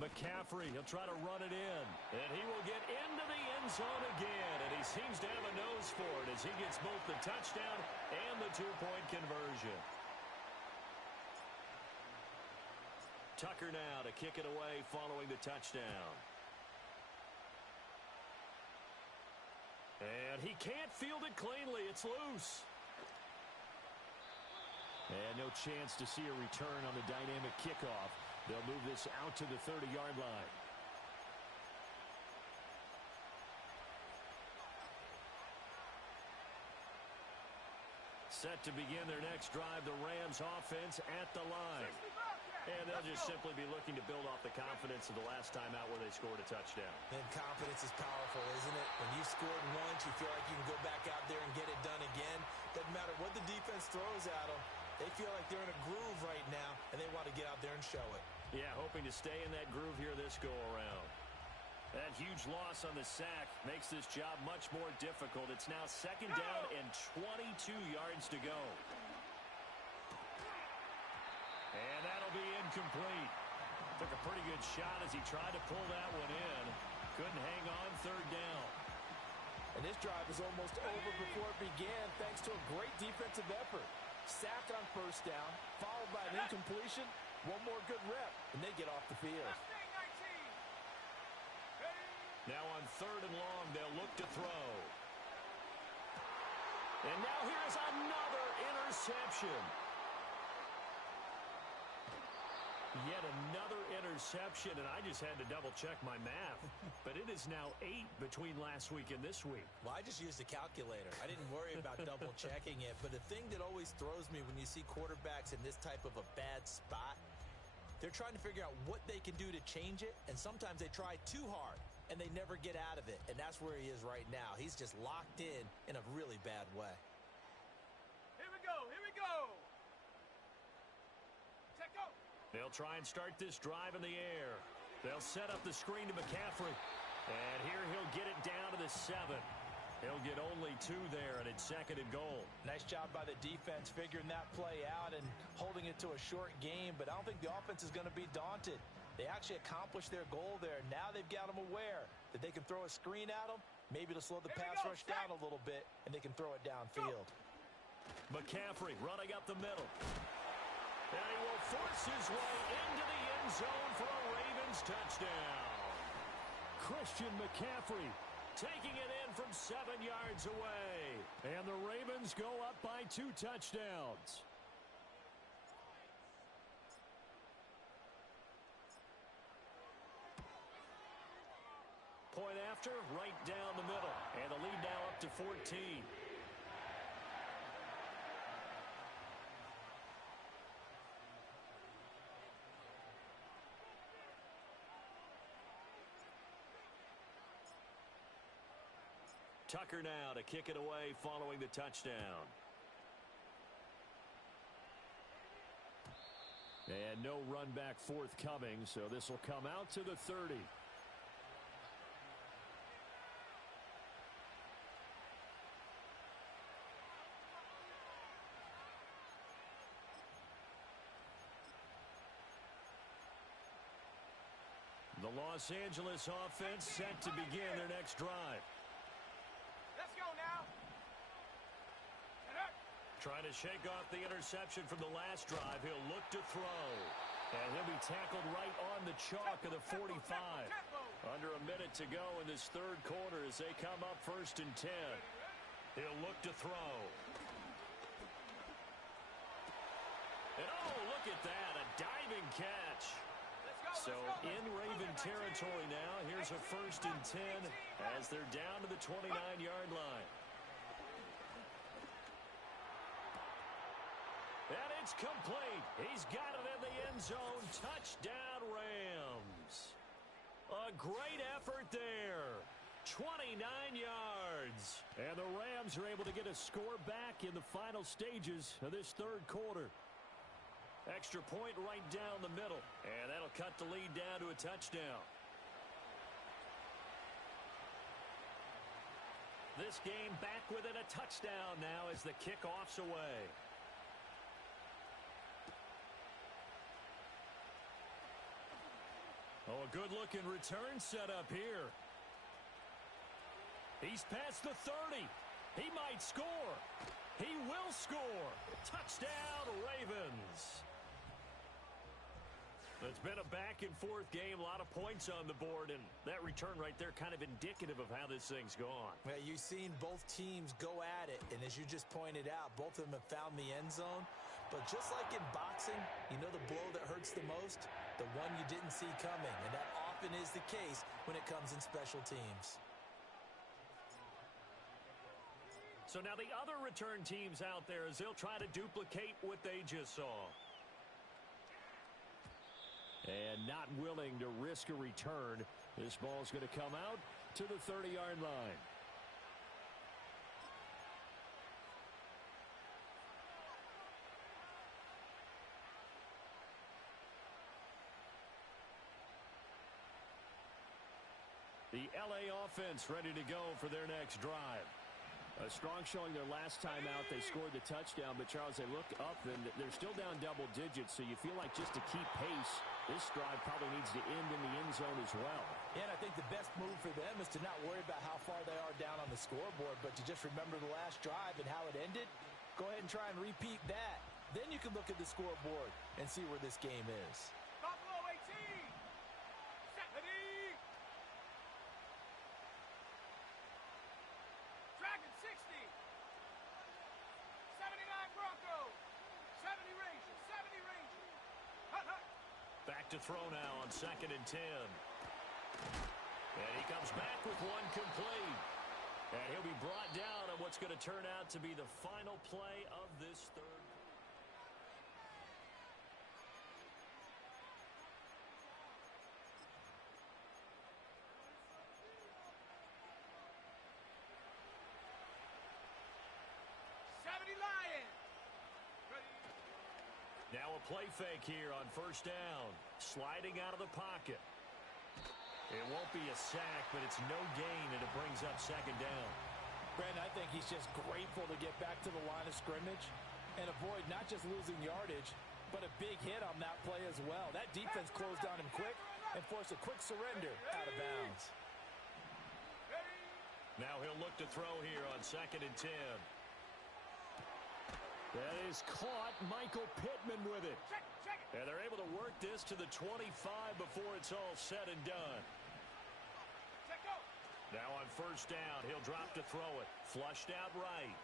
McCaffrey, he'll try to run it in, and he will get into the end zone again, and he seems to have a nose for it as he gets both the touchdown and the two-point conversion. Tucker now to kick it away following the touchdown. And he can't field it cleanly. It's loose. And no chance to see a return on the dynamic kickoff. They'll move this out to the 30-yard line. Set to begin their next drive, the Rams offense at the line. And they'll just simply be looking to build off the confidence of the last time out where they scored a touchdown. And confidence is powerful, isn't it? When you scored once, you feel like you can go back out there and get it done again. Doesn't matter what the defense throws at them. They feel like they're in a groove right now, and they want to get out there and show it. Yeah, hoping to stay in that groove here this go-around. That huge loss on the sack makes this job much more difficult. It's now second down and 22 yards to go. And that'll be incomplete. Took a pretty good shot as he tried to pull that one in. Couldn't hang on third down. And this drive is almost over before it began thanks to a great defensive effort. Sack on first down, followed by an incompletion. One more good rep, and they get off the field. Now on third and long, they'll look to throw. And now here's another interception. Yet another interception, and I just had to double-check my math. But it is now 8 between last week and this week. Well, I just used a calculator. I didn't worry about double-checking it. But the thing that always throws me when you see quarterbacks in this type of a bad spot, they're trying to figure out what they can do to change it, and sometimes they try too hard, and they never get out of it. And that's where he is right now. He's just locked in a really bad way. Here we go. Here we go. Check go. They'll try and start this drive in the air. They'll set up the screen to McCaffrey. And here he'll get it down to the 7. He'll get only 2 there, and it's second and goal. Nice job by the defense figuring that play out and holding it to a short game, but I don't think the offense is going to be daunted. They actually accomplished their goal there. Now they've got them aware that they can throw a screen at them, maybe to slow the pass rush down a little bit, and they can throw it downfield. McCaffrey running up the middle. And he will force his way into the end zone for a Ravens touchdown. Christian McCaffrey taking it in from 7 yards away. And the Ravens go up by 2 touchdowns. Point after, right down the middle. And the lead now up to 14. Tucker now to kick it away following the touchdown. And no run back forthcoming, so this will come out to the 30. The Los Angeles offense set to begin their next drive. Let's go now. Trying to shake off the interception from the last drive. He'll look to throw. And he'll be tackled right on the chalk of the 45. Under a minute to go in this third quarter as they come up 1st and 10. He'll look to throw. And oh, look at that, a diving catch. So in Raven territory now, here's a 1st and 10 as they're down to the 29-yard line. And it's complete. He's got it in the end zone. Touchdown, Rams. A great effort there. 29 yards. And the Rams are able to get a score back in the final stages of this third quarter. Extra point right down the middle. And that'll cut the lead down to a touchdown. This game back within a touchdown now as the kickoff's away. Oh, a good-looking return set up here. He's past the 30. He might score. He will score. Touchdown, Ravens. It's been a back-and-forth game, a lot of points on the board, and that return right there kind of indicative of how this thing's gone. Yeah, you've seen both teams go at it, and as you just pointed out, both of them have found the end zone. But just like in boxing, you know the blow that hurts the most? The one you didn't see coming, and that often is the case when it comes in special teams. So now the other return teams out there as they'll try to duplicate what they just saw. And not willing to risk a return. This ball's going to come out to the 30-yard line. The LA offense ready to go for their next drive. A strong showing their last time out. They scored the touchdown, but Charles, they look up and they're still down double digits, so you feel like just to keep pace, this drive probably needs to end in the end zone as well. Yeah, and I think the best move for them is to not worry about how far they are down on the scoreboard, but to just remember the last drive and how it ended. Go ahead and try and repeat that. Then you can look at the scoreboard and see where this game is. Buffalo 18. Set ready. Dragon 60. 79 Broncos. 70 Rangers. 70 Rangers. Hut, hut. Back to throw now on 2nd and 10. And he comes back with one complete. And he'll be brought down on what's going to turn out to be the final play of this third. Now a play fake here on 1st down. Sliding out of the pocket. It won't be a sack, but it's no gain, and it brings up 2nd down. Brandon, I think he's just grateful to get back to the line of scrimmage and avoid not just losing yardage, but a big hit on that play as well. That defense closed on him quick and forced a quick surrender out of bounds. Now he'll look to throw here on 2nd and 10. That is caught. Michael Pittman with it. And they're able to work this to the 25 before it's all said and done. Now on 1st down, he'll drop to throw it. Flushed out right.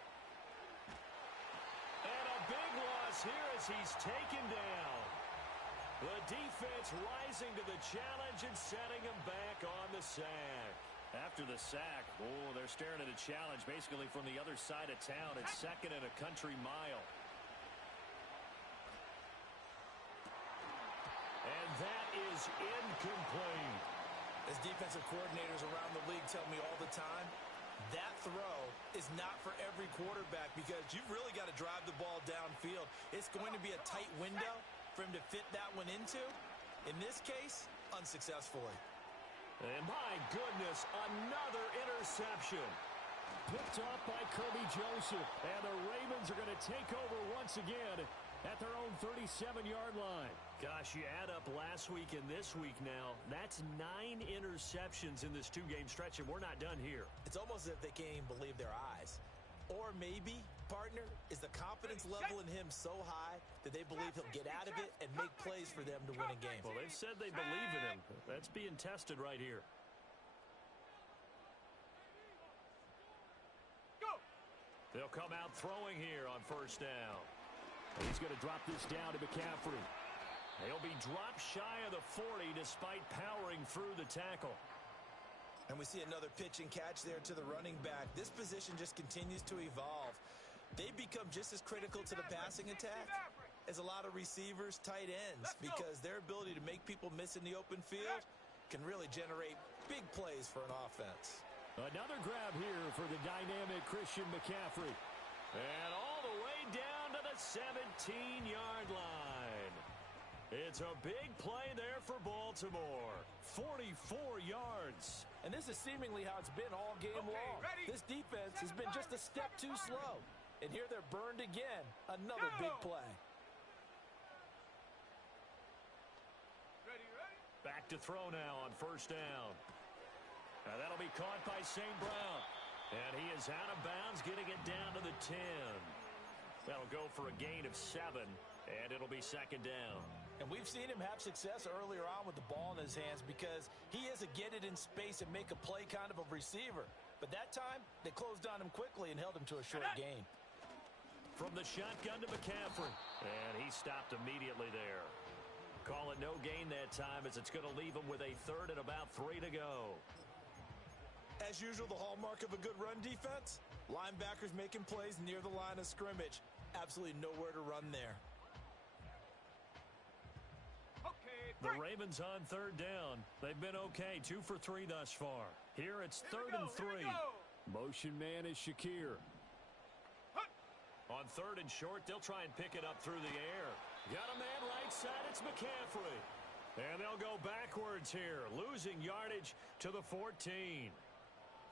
And a big loss here as he's taken down. The defense rising to the challenge and setting him back on the sack. After the sack, oh, they're staring at a challenge basically from the other side of town. It's 2nd and a country mile. And that is incomplete. As defensive coordinators around the league tell me all the time, that throw is not for every quarterback because you've really got to drive the ball downfield. It's going to be a tight window for him to fit that one into. In this case, unsuccessfully. And my goodness, another interception. Picked off by Kirby Joseph. And the Ravens are going to take over once again at their own 37-yard line. Gosh, you add up last week and this week now, that's 9 interceptions in this two-game stretch, and we're not done here. It's almost as if they can't even believe their eyes. Or maybe, partner, is the confidence level in him so high that they believe he'll get out of it and make plays for them to win a game. Well, they've said they believe in him. That's being tested right here. They'll come out throwing here on first down. He's going to drop this down to McCaffrey. He'll be dropped shy of the 40 despite powering through the tackle. And we see another pitch and catch there to the running back. This position just continues to evolve. They become just as critical to the passing attack as a lot of receivers, tight ends, because their ability to make people miss in the open field can really generate big plays for an offense. Another grab here for the dynamic Christian McCaffrey. And all the way down to the 17-yard line. It's a big play there for Baltimore. 44 yards. And this is seemingly how it's been all game long. This defense has been just a step too slow. And here they're burned again. Another big play. Back to throw now on first down. Now that'll be caught by St. Brown. And he is out of bounds, getting it down to the 10. That'll go for a gain of 7, and it'll be second down. And we've seen him have success earlier on with the ball in his hands because he is a get it in space and make a play kind of a receiver. But that time, they closed on him quickly and held him to a short gain. From the shotgun to McCaffrey. And he stopped immediately there. Call it no gain that time as it's going to leave him with a third and about 3 to go. As usual, the hallmark of a good run defense, linebackers making plays near the line of scrimmage. Absolutely nowhere to run there. The Ravens on third down. They've been okay, 2 for 3 thus far. Here it's third and 3. Motion man is Shakir. On third and short, they'll try and pick it up through the air. Got a man right side, it's McCaffrey. And they'll go backwards here, losing yardage to the 14.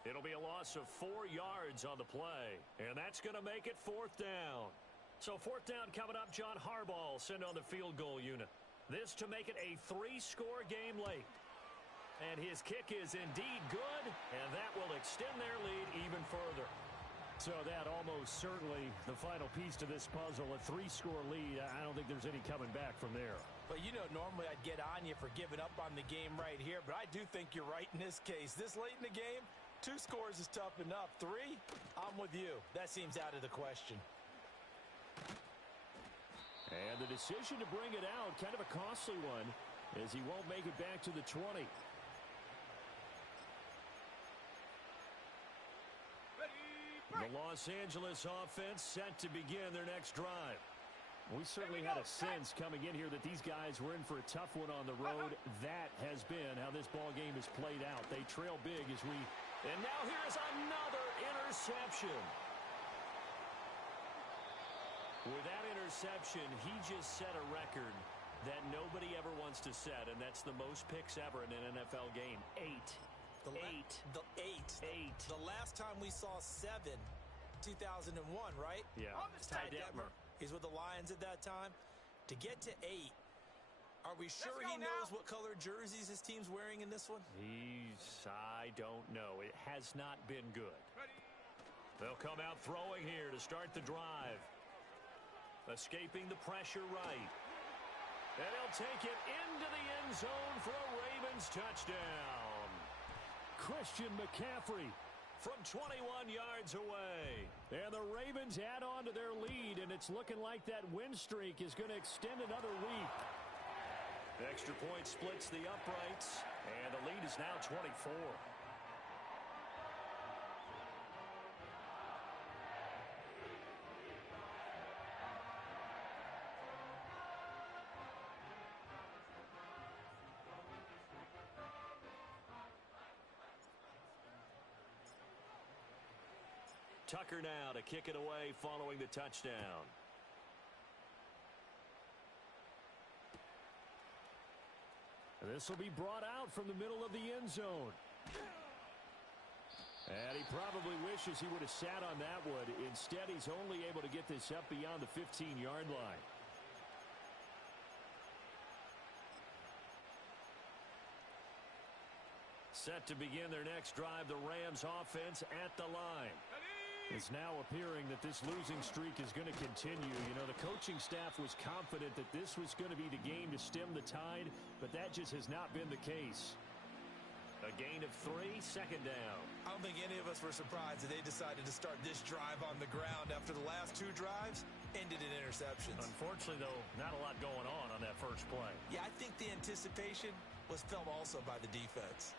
It'll be a loss of 4 yards on the play, and that's going to make it fourth down. So fourth down coming up, John Harbaugh sent on the field goal unit. This to make it a 3-score game late. And his kick is indeed good, and that will extend their lead even further. So that almost certainly the final piece to this puzzle, a 3-score lead. I don't think there's any coming back from there. But you know, normally I'd get on you for giving up on the game right here, but I do think you're right in this case. This late in the game, 2 scores is tough enough. 3, I'm with you. That seems out of the question. And the decision to bring it out, kind of a costly one, as he won't make it back to the 20. The Los Angeles offense set to begin their next drive. We certainly had a sense coming in here that these guys were in for a tough one on the road. That has been how this ball game is played out. They trail big as we... And now here's another interception. With that interception, he just set a record that nobody ever wants to set, and that's the most picks ever in an NFL game. 8. The last time we saw 7, 2001, right? Yeah. Ty Detmer. He's with the Lions at that time. To get to 8, are we sure he knows what color jerseys his team's wearing in this one? I don't know. It has not been good. They'll come out throwing here to start the drive. Escaping the pressure right. And he'll take it into the end zone for a Ravens touchdown. Christian McCaffrey from 21 yards away. And the Ravens add on to their lead, and it's looking like that win streak is going to extend another week. Extra point splits the uprights, and the lead is now 24. Tucker now to kick it away following the touchdown. This will be brought out from the middle of the end zone. And he probably wishes he would have sat on that one. Instead, he's only able to get this up beyond the 15-yard line. Set to begin their next drive, the Rams offense at the line. It's now appearing that this losing streak is going to continue. You know, the coaching staff was confident that this was going to be the game to stem the tide, but that just has not been the case. A gain of 3, second down. I don't think any of us were surprised that they decided to start this drive on the ground after the last 2 drives ended in interceptions. Unfortunately, though, not a lot going on that first play. Yeah, I think the anticipation was felt also by the defense.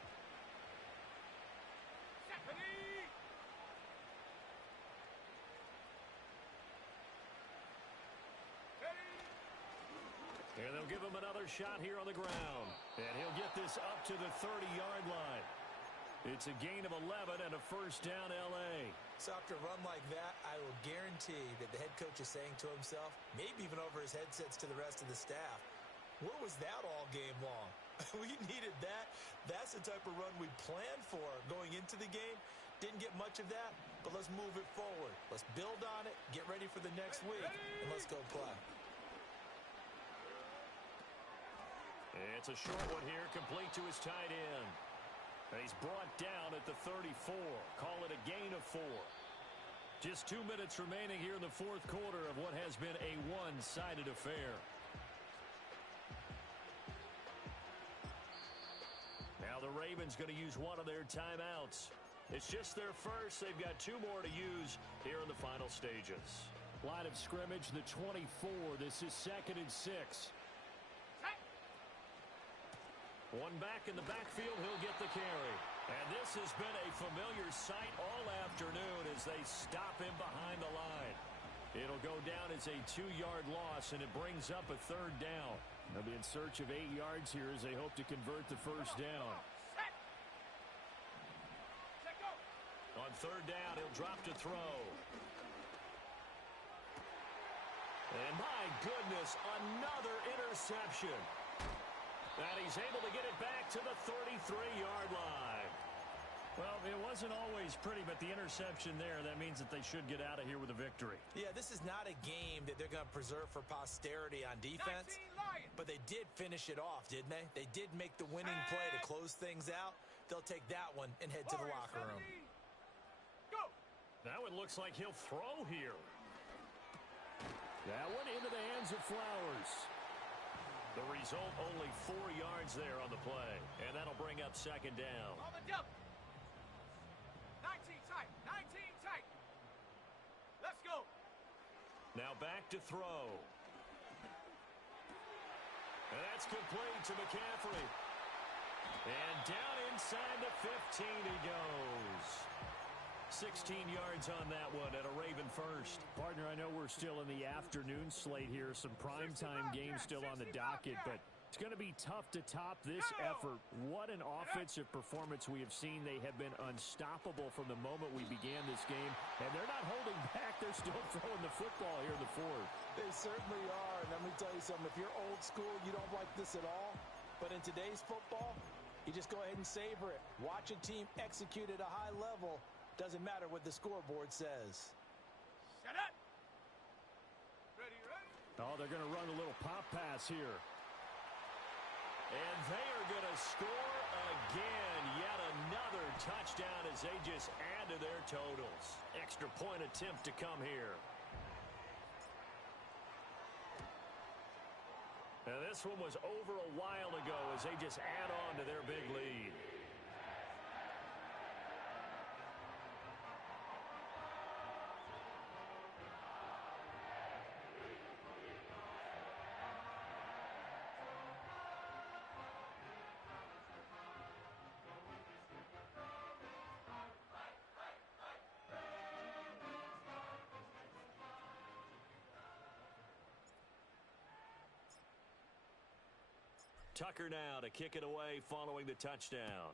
And they'll give him another shot here on the ground. And he'll get this up to the 30-yard line. It's a gain of 11 and a first down, L.A. So after a run like that, I will guarantee that the head coach is saying to himself, maybe even over his headsets to the rest of the staff, where was that all game long? We needed that. That's the type of run we planned for going into the game. Didn't get much of that, but let's move it forward. Let's build on it, get ready for the next week, and let's go play. It's a short one here, complete to his tight end. He's brought down at the 34. Call it a gain of 4. Just 2 minutes remaining here in the fourth quarter of what has been a one-sided affair. Now the Ravens going to use one of their timeouts. It's just their first. They've got 2 more to use here in the final stages. Line of scrimmage, the 24. This is 2nd and 6. One back in the backfield, he'll get the carry. And this has been a familiar sight all afternoon as they stop him behind the line. It'll go down as a 2-yard loss, and it brings up a 3rd down. They'll be in search of 8 yards here as they hope to convert the first down. On 3rd down, he'll drop to throw. And my goodness, another interception. And he's able to get it back to the 33-yard line. Well, it wasn't always pretty, but the interception there, that means that they should get out of here with a victory. Yeah, this is not a game that they're going to preserve for posterity on defense, but they did finish it off, didn't they? They did make the winning play to close things out. They'll take that one and head to the locker room. Go! Now it looks like he'll throw here. That one into the hands of Flowers. The result, only 4 yards there on the play. And that'll bring up 2nd down. On the double. 19 tight. 19 tight. Let's go. Now back to throw. And that's complete to McCaffrey. And down inside the 15 he goes. 16 yards on that one at a Raven first. Partner, I know we're still in the afternoon slate here. Some primetime games still on the docket, but it's going to be tough to top this effort. What an offensive performance we have seen. They have been unstoppable from the moment we began this game, and they're not holding back. They're still throwing the football here in the fourth. They certainly are, and let me tell you something. If you're old school, you don't like this at all, but in today's football, you just go ahead and savor it. Watch a team execute at a high level. Doesn't matter what the scoreboard says. Shut up. Ready, ready? Oh, they're going to run a little pop pass here. And they are going to score again. Yet another touchdown as they just add to their totals. Extra point attempt to come here. And this one was over a while ago as they just add on to their big lead. Tucker now to kick it away following the touchdown.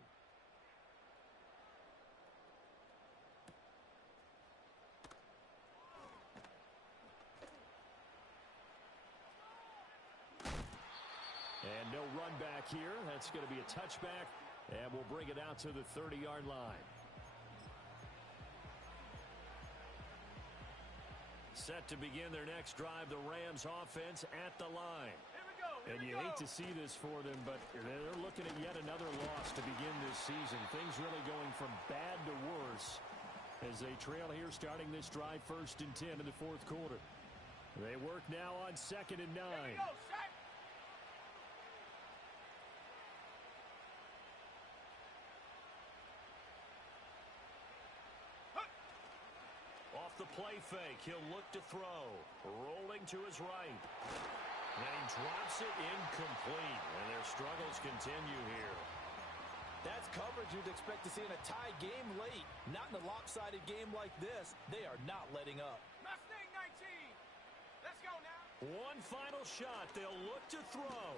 run back here. That's going to be a touchback, and we'll bring it out to the 30-yard line. Set to begin their next drive, the Rams offense at the line. And you hate to see this for them, but they're looking at yet another loss to begin this season. Things really going from bad to worse as they trail here starting this drive 1st and 10 in the 4th quarter. They work now on 2nd and 9. Off the play fake, he'll look to throw. Rolling to his right. And he drops it incomplete. And their struggles continue here. That's coverage you'd expect to see in a tie game late. Not in a lopsided game like this. They are not letting up. Mustang 19. Let's go now. One final shot. They'll look to throw.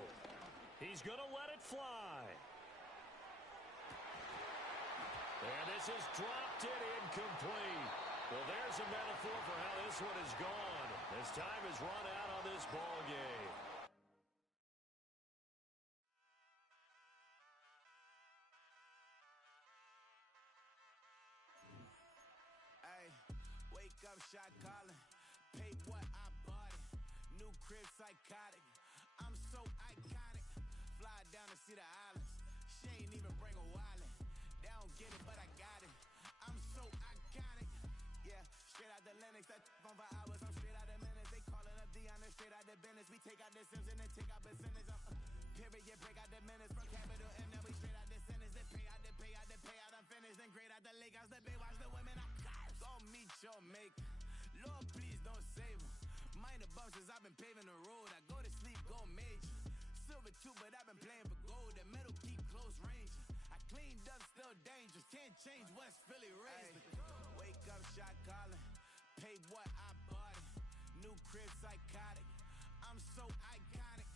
He's going to let it fly. And this is dropped it incomplete. Well, there's a metaphor for how this one is gone. As time has run out on this ball game. Hey, wake up, shot calling. Pay what I bought it. New crib, psychotic. I'm so iconic. Fly down to see the islands. She ain't even bring a wallet. They don't get it, but I got it. I'm so iconic. Yeah, straight out the Lennox. That phone for hours. I'm straight out the minutes. They calling up Dion. Straight out the business. We take out the Sims and then take out percentage. Period, break out the minutes from capital M. Now we straight out the sentence. Then pay out the payout. I'm finished. Then grade out the lake house. The bay watch the women. I curse. Gon' meet your maker. Lord, please don't save him. Minor bumps as I've been paving the road. I go to sleep, go major. Silver too, but I've been playing for gold. The metal keep close range. I cleaned up, still dangerous. Can't change West Philly raised. Wake up, shot calling. Pay what I bought it. New crib, psychotic. I'm so iconic.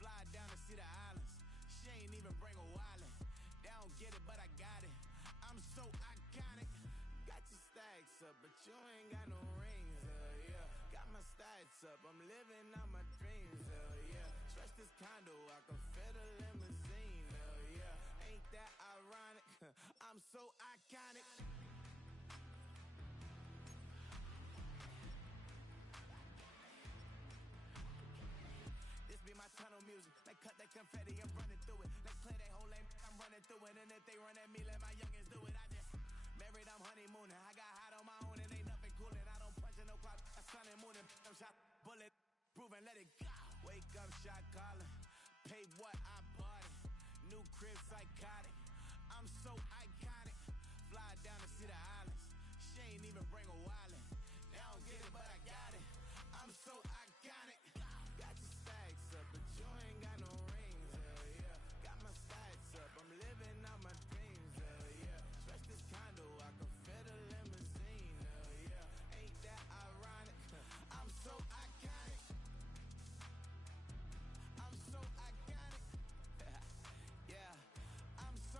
Fly down to see the islands. She ain't even bring a wallet. They don't get it, but I got it. I'm so iconic. Got your stacks up, but you ain't got no rings, yeah. Got my stats up, I'm living out my dreams, yeah. Stretch this condo, I can fit a limousine, yeah. Ain't that ironic? I'm so iconic. This be my tunnel music. Like cut that confetti, I'm running through it. Like clear that whole lane, I'm running through it. And if they run at me, let my youngins do it. I just married, I'm honeymooning. I got hot on my own and ain't nothing cooling. I don't punch in no clock. I sun and moon and I'm shot bullet. Proven, let it go. Wake up, shot calling. Pay what I bought it. New crib, psychotic. I'm so iconic. Fly down to see the islands. She ain't even bring a wallet. They don't get it, but I got it. I'm so iconic. Got your stacks up, but you ain't got no rings, yeah. Got my stats up, I'm living out my dreams, yeah. Stretch this condo, I can fit a limousine, yeah. Ain't that ironic? I'm so iconic. I'm so iconic. Yeah, I'm so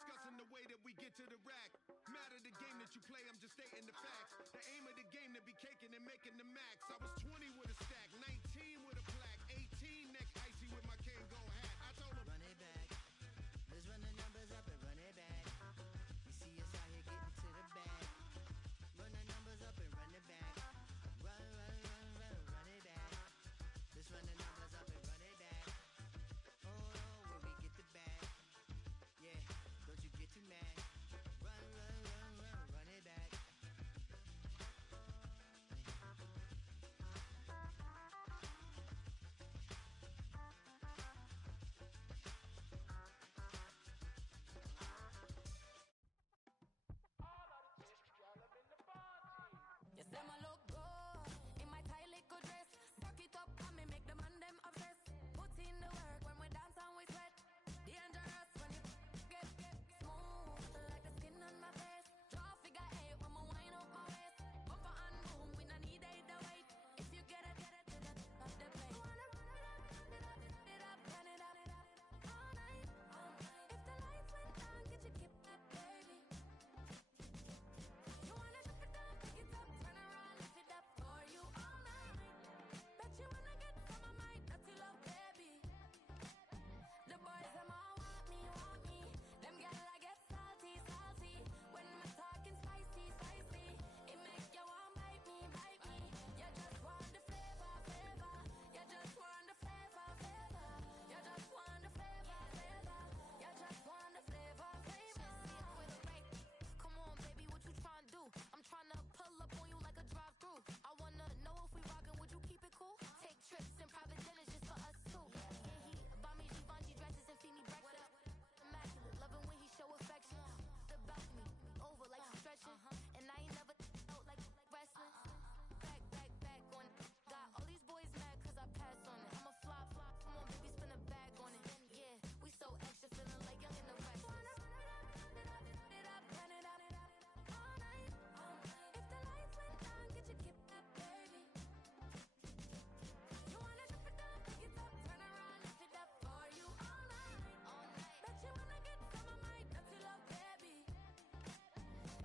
discussing the way that we get to the rack. Matter the game that you play, I'm just stating the facts. The aim of the game to be caking and making the max. I was 20 with a stack, 19 with a plaque, 18 neck icy with my Kango hat. I told him, run it back. Let's run the numbers up and run it back. You see us out here getting to the bag. Run the numbers up and run it back. Run, run, run, run, run it back. Let's run the numbers up and run it back. Oh, where we get the bag. Yeah, don't you get too mad. Run, run, run, run, run it back. You say my look good in my tight little dress. Rock it up and me make the man them obsessed. Put in the work when we dance and we sweat. Dangerous when you get smooth like the skin on my face. Draw figure eight when me wind up my waist. Bumper and boom, we no need the weight. If you get it to the top of the plate. Wanna run it up, run it up, all night, all night. If the lights went down, get you keep it, baby. You wanna drop it down, pick it up, turn around, lift it up for you all night. Bet you wanna get some of my dirty love, baby. The boys them all want me, want me. Them gyal I get salty, salty. When me talking spicy, spicy, it make you want bite me, bite me. You just want the flavor, flavor. You just want the flavor, flavor. You just want the flavor, flavor. You just want the flavor, flavor. With a right. Come on, baby, what you tryna do? I'm tryna pull up on you like a drive-thru. I wanna know if we rockin', would you keep it cool? Take trips and private dinners just for us two. Yeah, he buy me Givenchy dresses and feed me breakfast. Immaculate, loving when he show affection. The balcony, over like stretching. And I ain't never out like wrestling. Back, back, back on it. Got all these boys mad cause I passed on it. I'm a flop, flop. Come on, baby, spin a bag on it. Yeah, we so extra, feeling like young in the rest. Run it up, run it up, all night, all night. If the lights went down, get you keep it, baby. You wanna drop it down, pick it up, turn around, lift it up for you all night, all night. Bet you wanna get some of my dirty love, baby.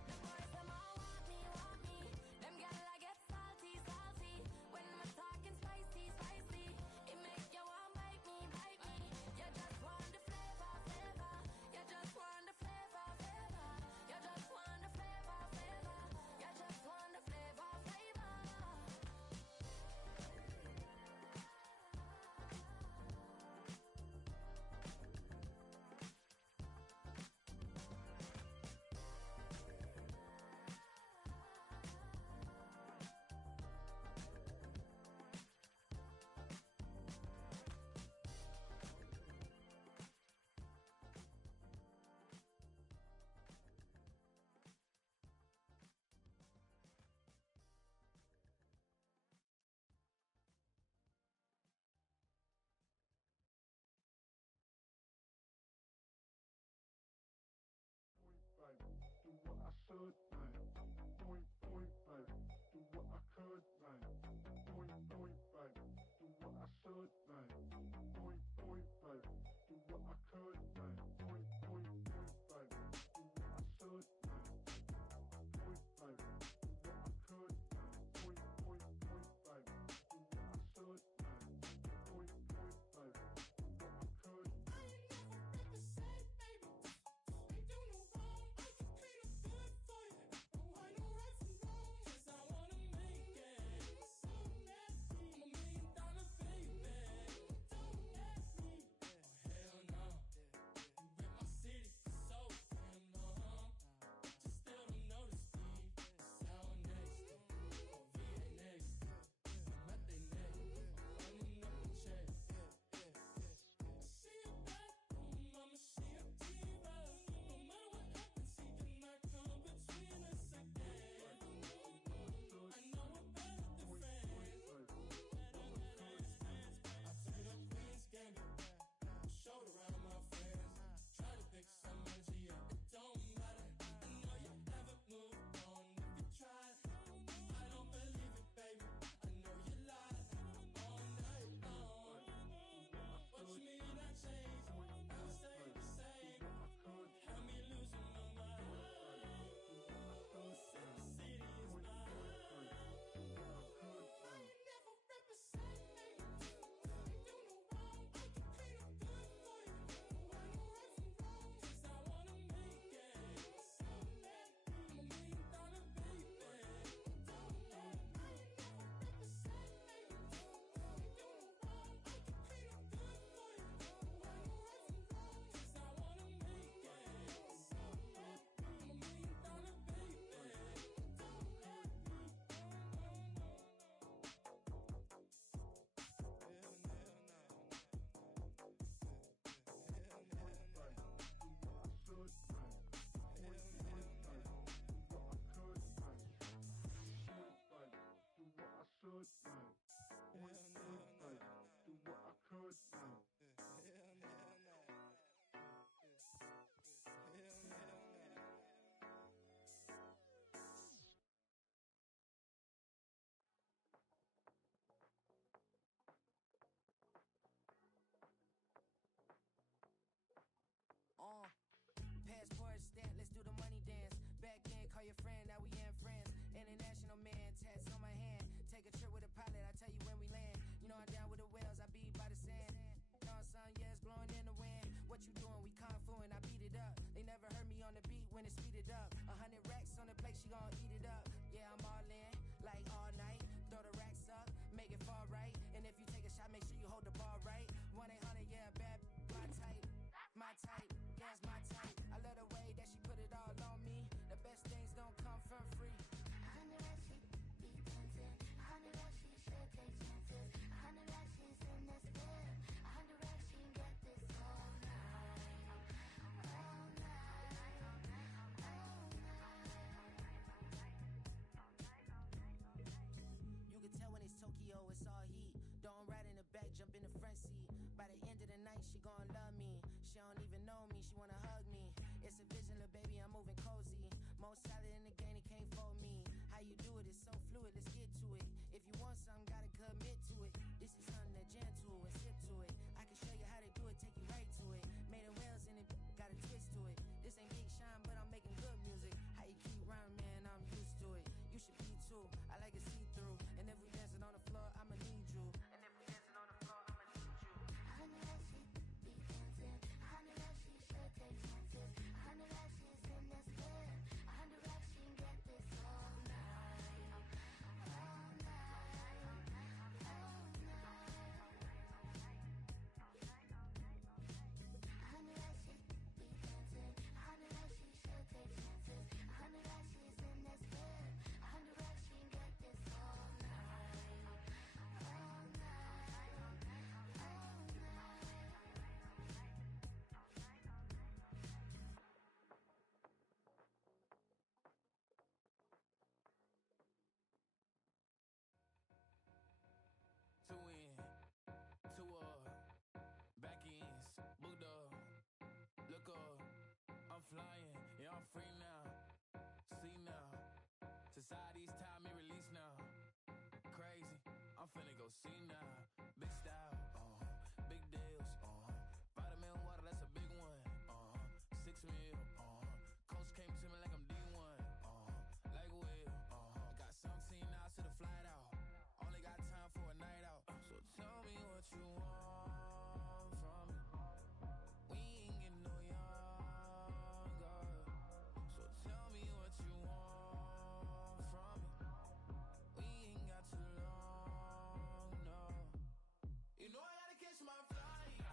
The boys them all want me, want me. Them gyal I get salty, salty. When me talking spicy, spicy, it make you want bite me, bite me. You just want the flavor, flavor. You just want the flavor, flavor. You just want the flavor, flavor. You just want the flavor, flavor. Do what I should, man. Point, point, baby. Do what I could, man. Point, point, baby. Do what I should, man. Point, point, baby. Do what I could, man. Point, point, point, baby. Do what I should, man. Point, baby. Do what I could, man. Point, point, point, baby. Do what I should, man. Point, point, baby. Do what I could. I ain't never ever said, baby, ain't do no wrong. I can plead a good for you. Oh, I know right from wrong. 'Cause I wanna make it. So nasty. I'm $1 million baby. Don't ask me. Oh, hell no. your friend, now we in friends. International man, tats on my hand. Take a trip with a pilot, I tell you when we land. You know I'm down with the whales, I be by the sand. On sun, yeah, it's blowing in the wind. What you doing? We kung fu and I beat it up. They never heard me on the beat when it's speeded up. 100 racks on the plate, she gon' eat it up. Yeah, I'm all in, like all night. Throw the racks up, make it fall right. And if you take a shot, make sure you hold the ball right. 1-800, yeah, bad, my type. My type, yeah, it's my type. I love the way that she put it all on me. The best things don't come from free. 100 racks, she be tempted. 100 racks, she should take chances. 100 racks, she's in this bed. 100 racks, she get this all night. All night. All night. You can tell when it's Tokyo, it's all heat. Don't ride in the back, jump in the front seat. By the end of the night, she gon' love me. She don't even know me, she wanna hug me. It's a vision, little baby, I'm moving cozy. Most solid in the game, they can't fold me. How you do it, it's so fluid, let's get to it. If you want something, gotta commit to it. This is something that jam to and sip to it. I can show you how to do it, take you right to it. Made a whales in it, got a twist to it. This ain't Big Sean, but I'm making good music. How you keep rhyming, man, I'm used to it. You should be too, I like it see-through. And if we dancing on the floor, I'ma need you. And if we dancing on the floor, I'ma need you. 100 racks, she be tempted. 100 racks, she should take chances. 100 racks, she's in this bed. 100 racks, she get this all night. All night. All night. 100 racks, she be tempted. 100 racks, she should take chances. 100 racks, she's in this bed. 100 racks, she get this all night. All night. All Two in, two back ends, booked up. Look up, I'm flying, yeah, I'm free now. See now, society's time me release now. Crazy, I'm finna go see now. Big style, big deals, vitamin water, that's a big one. 6 mil, coach came to me like I'm D1. Like Will, got 17 hours to the flight out. Only got time for a night out. So tell me what you want from me. We ain't getting no younger. So tell me what you want from me. We ain't got too long, no. You know I gotta catch my flight. You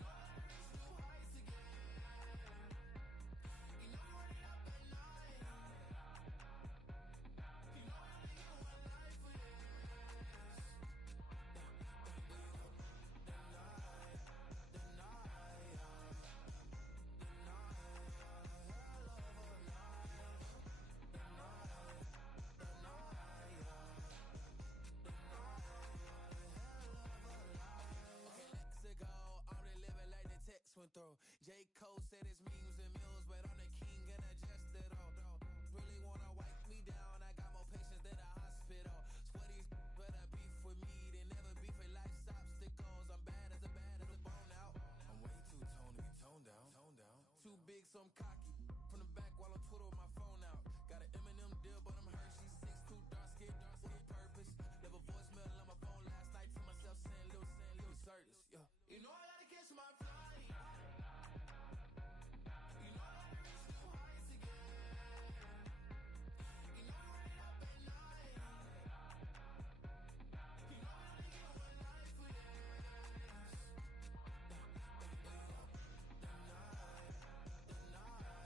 know I gotta reach new heights again. You know we running up at night. You know I only get one life for this. Mexico, I'm really living like the text went through. J. Cole said it's memes and mills, but I'm the king and adjusted all. Really wanna wipe me down, I got more patience than a hospital. Sweaty better beef with me than never beef with life's obstacles. I'm bad as a bone out. I'm way too toned to be toned down. Too big, so I'm cocky. From the back while I'm Twitter with my phone out. Got an Eminem deal, but I'm Hershey's 6'2", dark skin with a purpose. Never voicemail on my phone last night to myself saying Lil Curtis, yeah. You know I gotta catch my flight. You know I gotta reach new heights again. You know we running up at night. You know I only get one life for this. The night.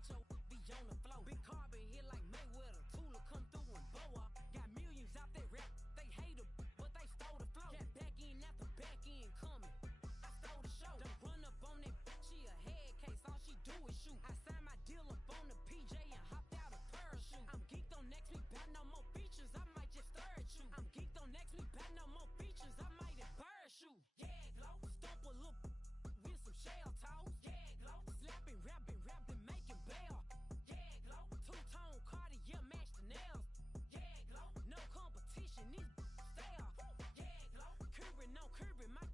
bet your be on the floor. Big carbon here like Mayweather. Tula come through and boa. Got millions out there rap. They hate her, but they stole the flow. Got back in after back in coming. I stole the show. Don't run up on that bitch. She a head case. All she do is shoot. I signed my deal up on the PJ and hopped out a parachute. I'm geeked on next week. Got no more features. I might just stare at you. I'm geeked on next week. Got no more features. I might embarrass you. Yeah, glow. Stomp a little with some shell toes. Yeah, glow. Slapping, rapping, making bail. Yeah, glow. Two-tone Cartier match the nails. Yeah, glow. No competition. These stale. Yeah, glow. Curbing, no curbing. My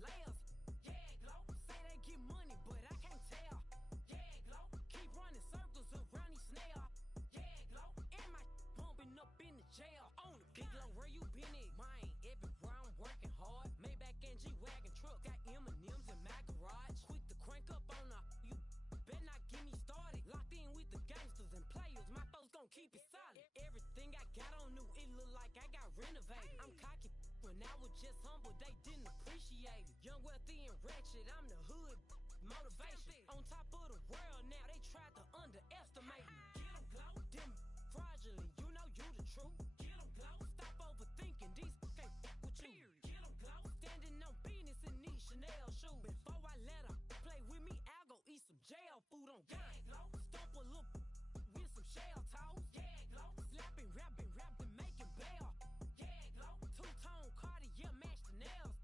layers. Yeah, glow. Say they get money, but I can't tell. Yeah, glow. Keep running circles around these snail. Yeah, glow. And my bumping up in the jail. On the big low, where you been at? Mine, everywhere I'm working hard. Maybach and G-Wagon truck. Got M&M's in my garage. Quick to crank up on her. You better not get me started. Locked in with the gangsters and players. My folks gon' keep it solid. Everything I got on new, it look like I got renovated. I'm cocky when I was just humble. They didn't appreciate it. Young, wealthy, and ratchet. I'm the hood motivation. On top of the world now, they tried to underestimate me. Get 'em, glow. Them fraudulent, you know you the truth. Get 'em, glow. Stop overthinking, these can't fuck with you. Get 'em, glow. Standing on business in these Chanel shoes. Before I let her play with me, I'll go eat some jail food on God. Glow. Stomp a little with some shell toes. Yeah, glow. Slapping, rapping, making bail. Yeah, glow. Two-tone Cartier match the nails.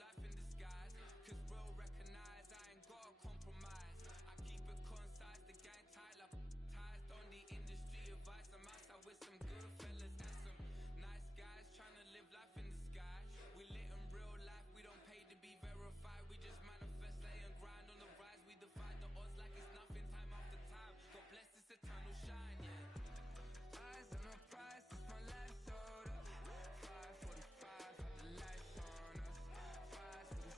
life in disguise. Cause real recognize I ain't gotta compromise. I keep it concise, the gang tight like ties. On the industry advice, I'm outside with some good fellas and some nice guys trying to live life in the sky. We lit in real life, we don't pay to be verified. We just manifest, lay and grind on the rise. We defy the odds like it's nothing, time after time. God bless this eternal shine, yeah. Eyes on the prize, it's my life sold up. 5:45, got the lights on us. 5:45.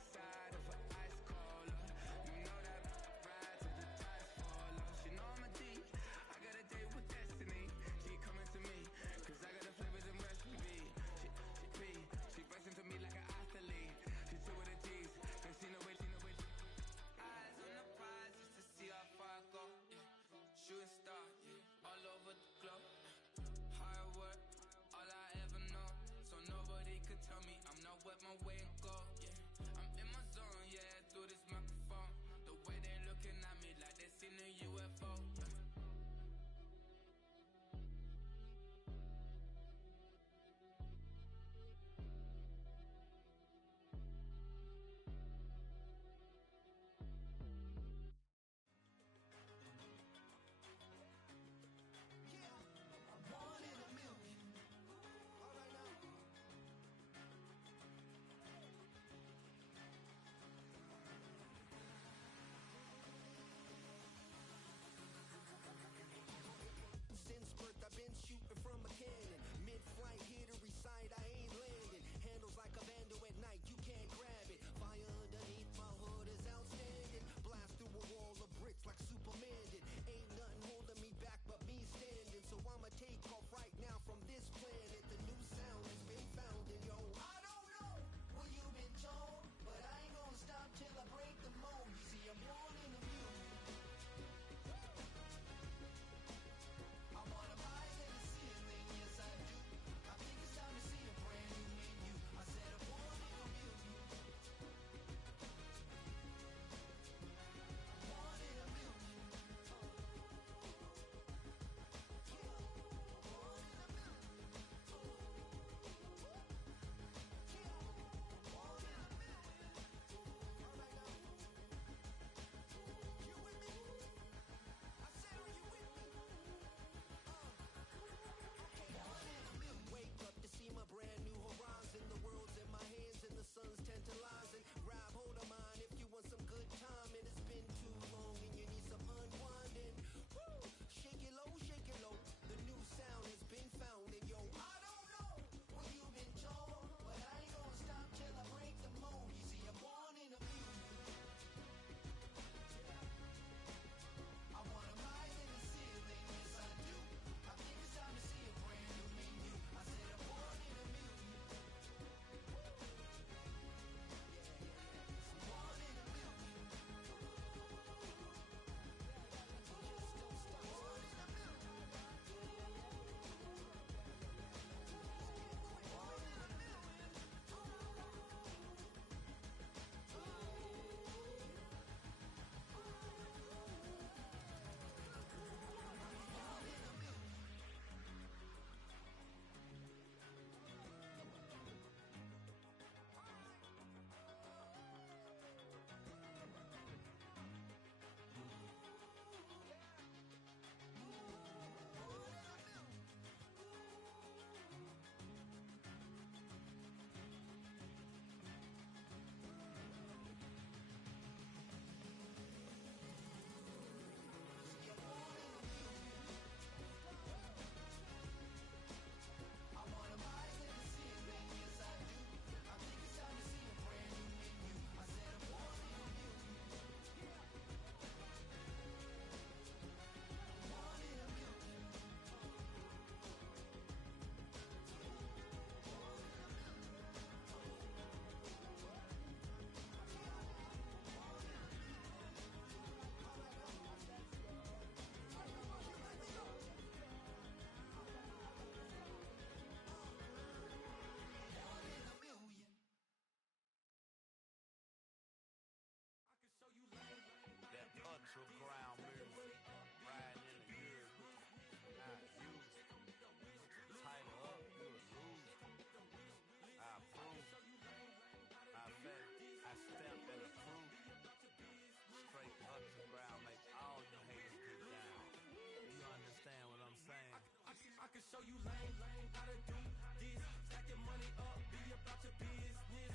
show you lame, how to do this. Stack your money up, be about your business.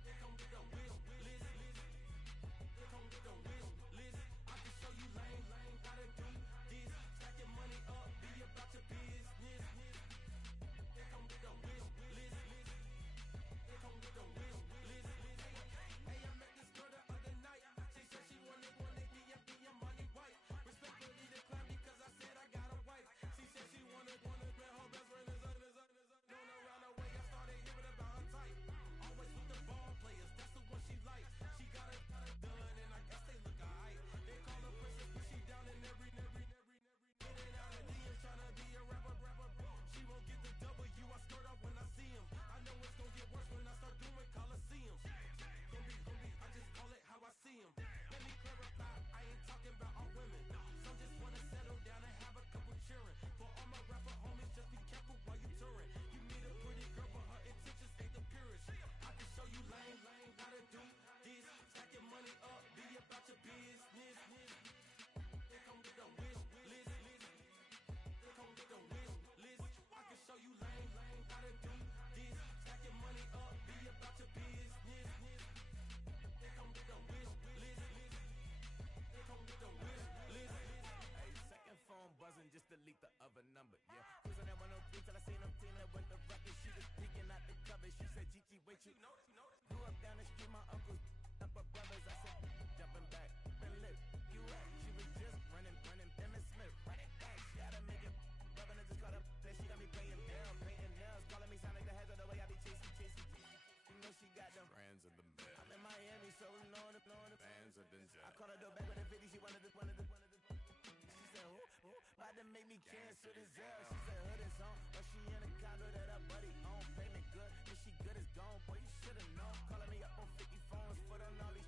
Here come with the wish list. Here come with the wish list. I can show you lame, how to do this. Stack your money up, be about your business. Here come with the wish list. Here come with the wish list. Hey, I met this girl the other night. She said she wanted be a money wife. Respectfully declined because I said I got a wife. She said she wanted man, her best friend is known around the way. I started hearing about her type. Always with the ball players, that's the one she likes. She got it done, and I guess they look alright. They call her princess, but she down in every. Getting out of DMs, trying to be a rapper. She won't get the W, I skirt off when I see him. I know it's gonna get worse when I start doing Coliseums. Gonna be, I just call it how I see him. Let me clarify, I ain't talking about all women. Some just wanna settle down and have a couple cheering. For all my rapper homies, just be careful while you touring. You meet a pretty girl, but her intentions ain't the purest. I can show you lame, how to do this. Stack your money up, be about your business. Here come with the wish list. Here come with the wish list. I can show you lame, how to do this. Stack your money up, be about your business. Here come with the wish list. Here come with the wish list. Hey, second phone buzzing, just delete the other number, yeah. Cruising at 103 till I seen them team that went the record. She was peeking out the cover. She said, Gigi, wait, you grew up down the street, my uncles up her brothers. I said, jumping back, been lit. You at? She was just running, Emmett Smith, running back. She gotta make it. Rubbing it, just caught up. Then she got me paying down, painting nails, calling me sound like the heads of the way I be chasing. You know she got them brands of the bed. I'm in Miami, so knowing the fans of Denzel. I caught her door back with a 50. She wanted the. She said, who? About to make me cancel this L. She said, hood is on, but she in a condo that her buddy own. Payment good, and she good as gone. Boy, you should've known. Calling me up on 50 phones, foot on all these.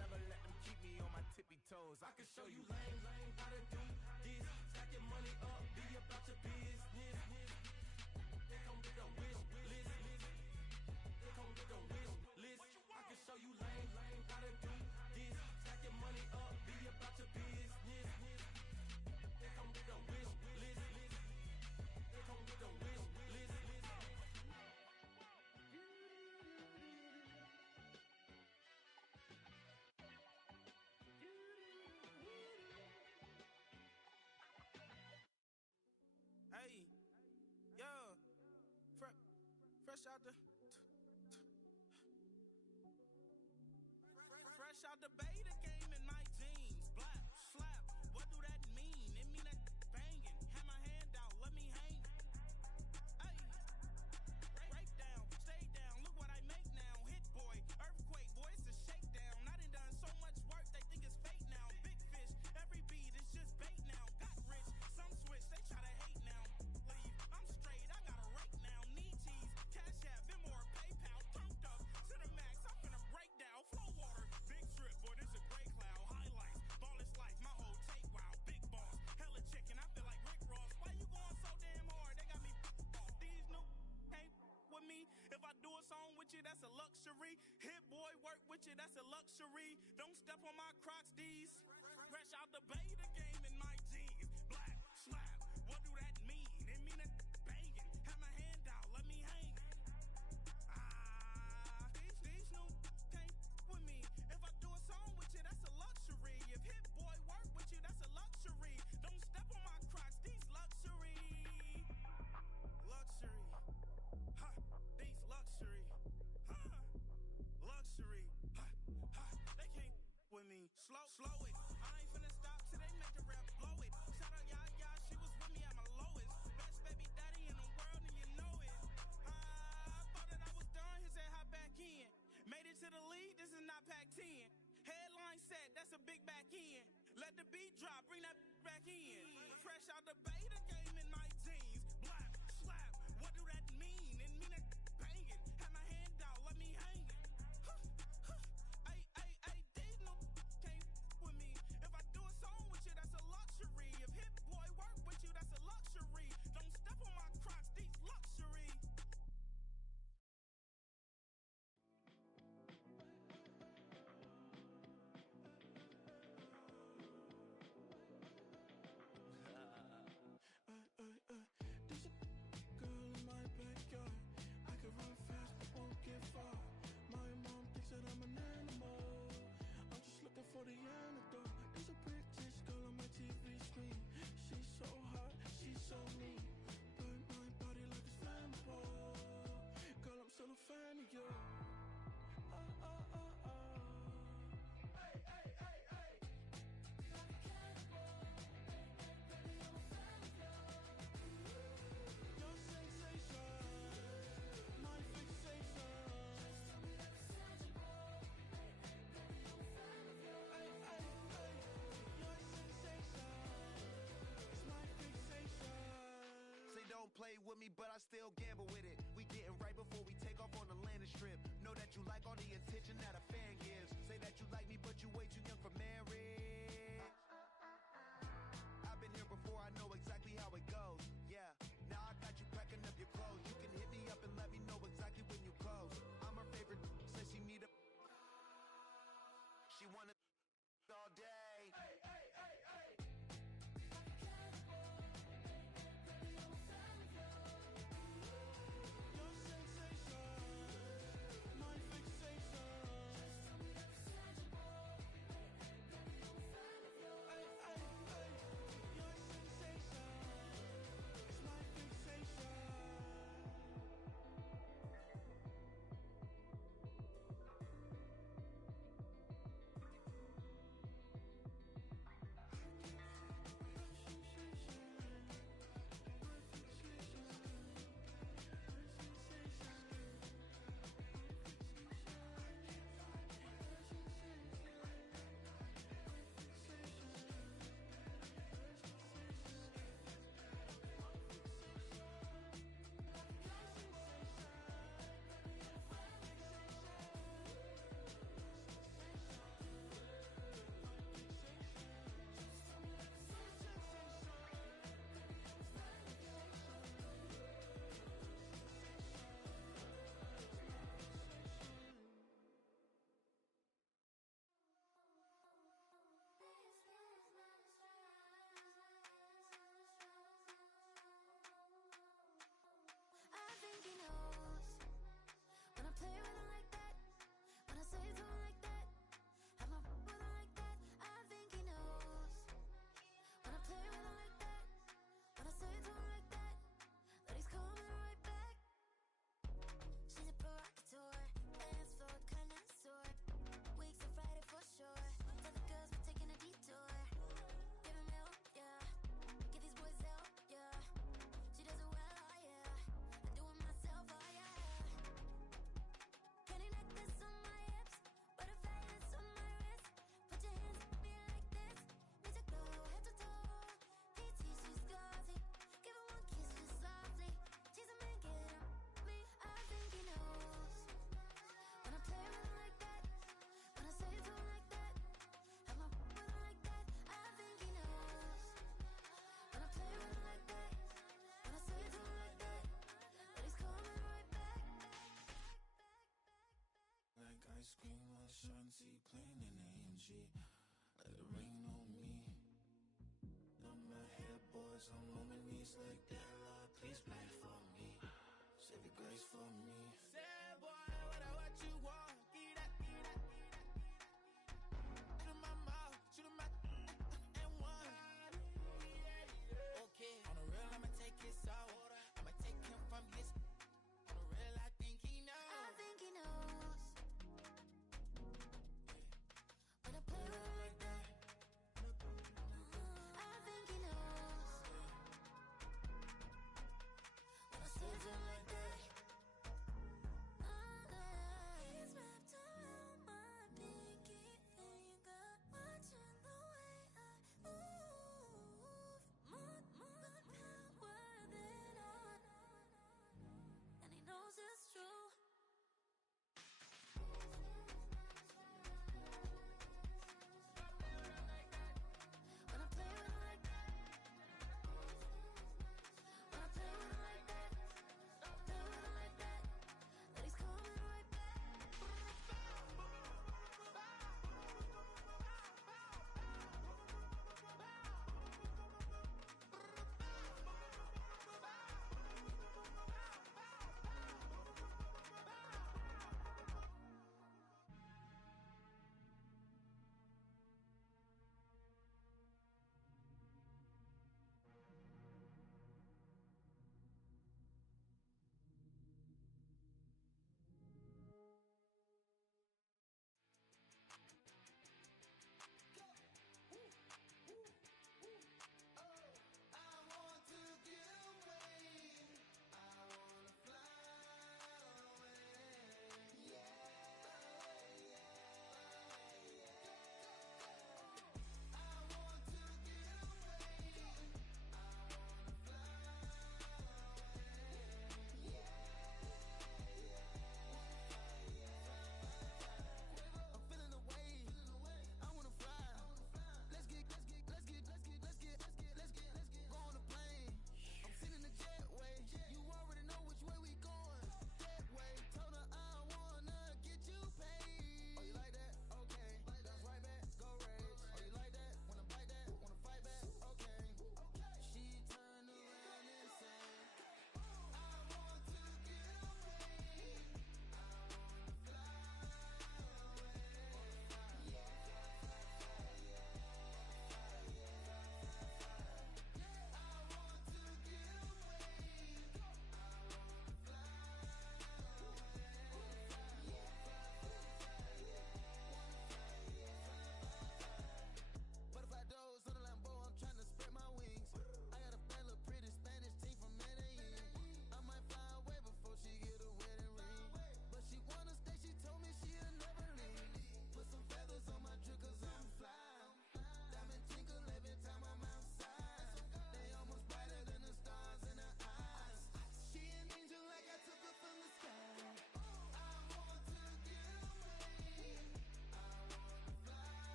Never let them keep me on my tippy toes. I can show you lame, how to do this. Stack your money up, be about your business. Here come with the wish list. Here come with the wish list. I can show you lame, how to do this. Stack your money up, be about your business. Here come with the wish list. Here come with the wish list. Hey, yo, fresh out the beta game in my jeans. Black, slap, what do that mean? It mean that banging. Have my hand out, let me hang. Hey, break down, stay down, look what I make now. Hit boy, earthquake, boy, it's a shakedown. I done so much work, they think it's fake now. Big fish, every beat is just bait now. Got rich, some switch, they try to hate now. Leave, I'm straight, I got a rake now. Need cheese, cash app, been more PayPal. Turned up to the max, I'm finna break down. Flow water, big trip, boy, this a gray cloud. Highlights, ball is life, my whole take wow. Big boss, hella chicken, I feel like Rick Ross. Why you going so damn hard? They got me off. These new can't with me. If I do a song with you, that's a luxury. Hit boy, work with you, that's a luxury. Don't step on my Crocs, these. Fresh out the beta game in my jeans. Black, slap, what do that mean? It mean that banging. Have my hand out, let me hang. These new can't with me. If I do a song with you, that's a luxury. If hit boy work with you, that's a luxury. Don't step on my Crocs, these luxury. Luxury. Ha, these luxury. Ha, luxury. Ha, ha, they can't with me. Slow it. I ain't finna stop till they make the rap blow it. Shout out Yaya, she was with me at my lowest. Best baby daddy in the world, and you know it. I thought that I was done, he said hop back in. Made it to the league, this is not Pac-10. Headline set, that's a big back end. Let the beat drop, bring that back in. Fresh out the beta game in my jeans. Black, slap, what do that mean? It mean that banging. Have my hand out, let me hang it. Ay, these no can't with me. If I do a song with you, that's a luxury. If hit boy work with you, that's a luxury. Don't step on my Crocs, these luxury. so me. Burn my body like it's flammable. Girl, I'm still a fan of you. Hey, hey, hey, hey. Like a cannibal. Baby, I'm a fan of yours. Your sensation, my fixation. Just tell me that it's tangible. Hey, hey, baby, I'm a fan of yours. Ay, ay, ay. Your sensation is my fixation. Say don't play with me, but I still gamble with it. We getting right before we take off on the landing strip. Know that you like all the attention that a fan gives. Say that you like me, but you way too young for marriage. I've been here before, I know exactly how it goes. Yeah, now I got you packing up your clothes. You can hit me up and let me know exactly when you close. I'm her favorite, says she need a. She wanna all day. Hey, hey, hey, hey. Like a cannibal. Baby, I'm a fan of yours. Your sensation, my fixation. Just tell me that it's tangible. Hey, hey, baby, I'm a fan of yours. Ay, ay, ay. Your sensation is my fixation. I think he knows when I play with him like that, when I say it to him like that, have my with him like that. I think he knows when I play with him like that, when I say it to him like that, that he's coming right back. She's a provocateur, dance floor connoisseur, weeks of Friday for sure. Tell the girls we're taking a detour. Give him help, yeah. Get these boys help, yeah. She does it well, oh yeah. I do it myself, oh yeah. Candy necklace on my hips, butterflies on my wrist. Put your hands on me like this. Need to go head to toe. PT, she's gauzy. Give her one kiss just softly. Tease him and get him me. I think he knows when I play with him like that, when I say it to him like that, have my with him like that. I think he knows when I play with him like that, when I say it to him like that, that he's coming right back. Like ice cream on Shanty, playing in AMG. Let it rain on me. On my head, boys, I'm on my knees like that. Lord, please pray for me. Save your grace for me. Say, boy, what you want? Get that, get that, get that, get that. Shoot in my mouth, shoot in my and one. Okay, on the real, I'ma take his soul. I'ma take him from his. On the real, I think he knows. I think he knows when I play with him like that. I think he knows when I say it to him like that,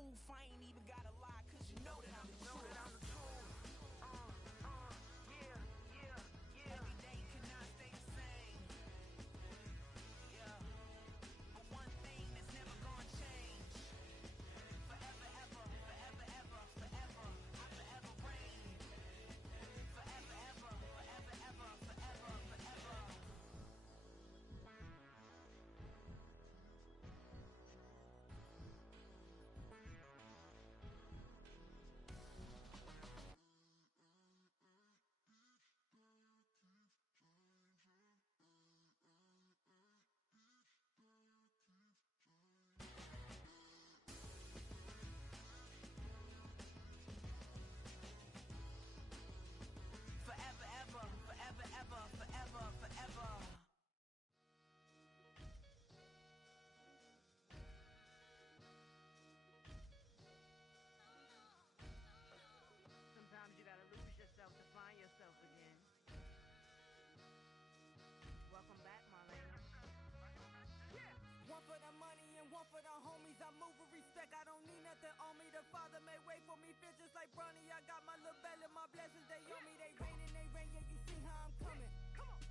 Oof, I ain't even gotta lie, cause you know that I'm the truth. Yeah. Every day cannot stay the same. Yeah. But one thing that's never gonna change. Forever, ever, forever, ever, forever. I forever reign. Forever, ever, forever, ever, forever, forever. Forever, ever, forever, ever, forever, forever. Sometimes you gotta lose yourself to find yourself again. Welcome back, Marlena. One for the money and one for the homies. I move with respect. I don't need nothing on me. The Father may wait for me. Feel just like Bronny. I got my little belly, my blessings. They on me. They rain and they rain. Yeah, you see how I'm coming. Come on.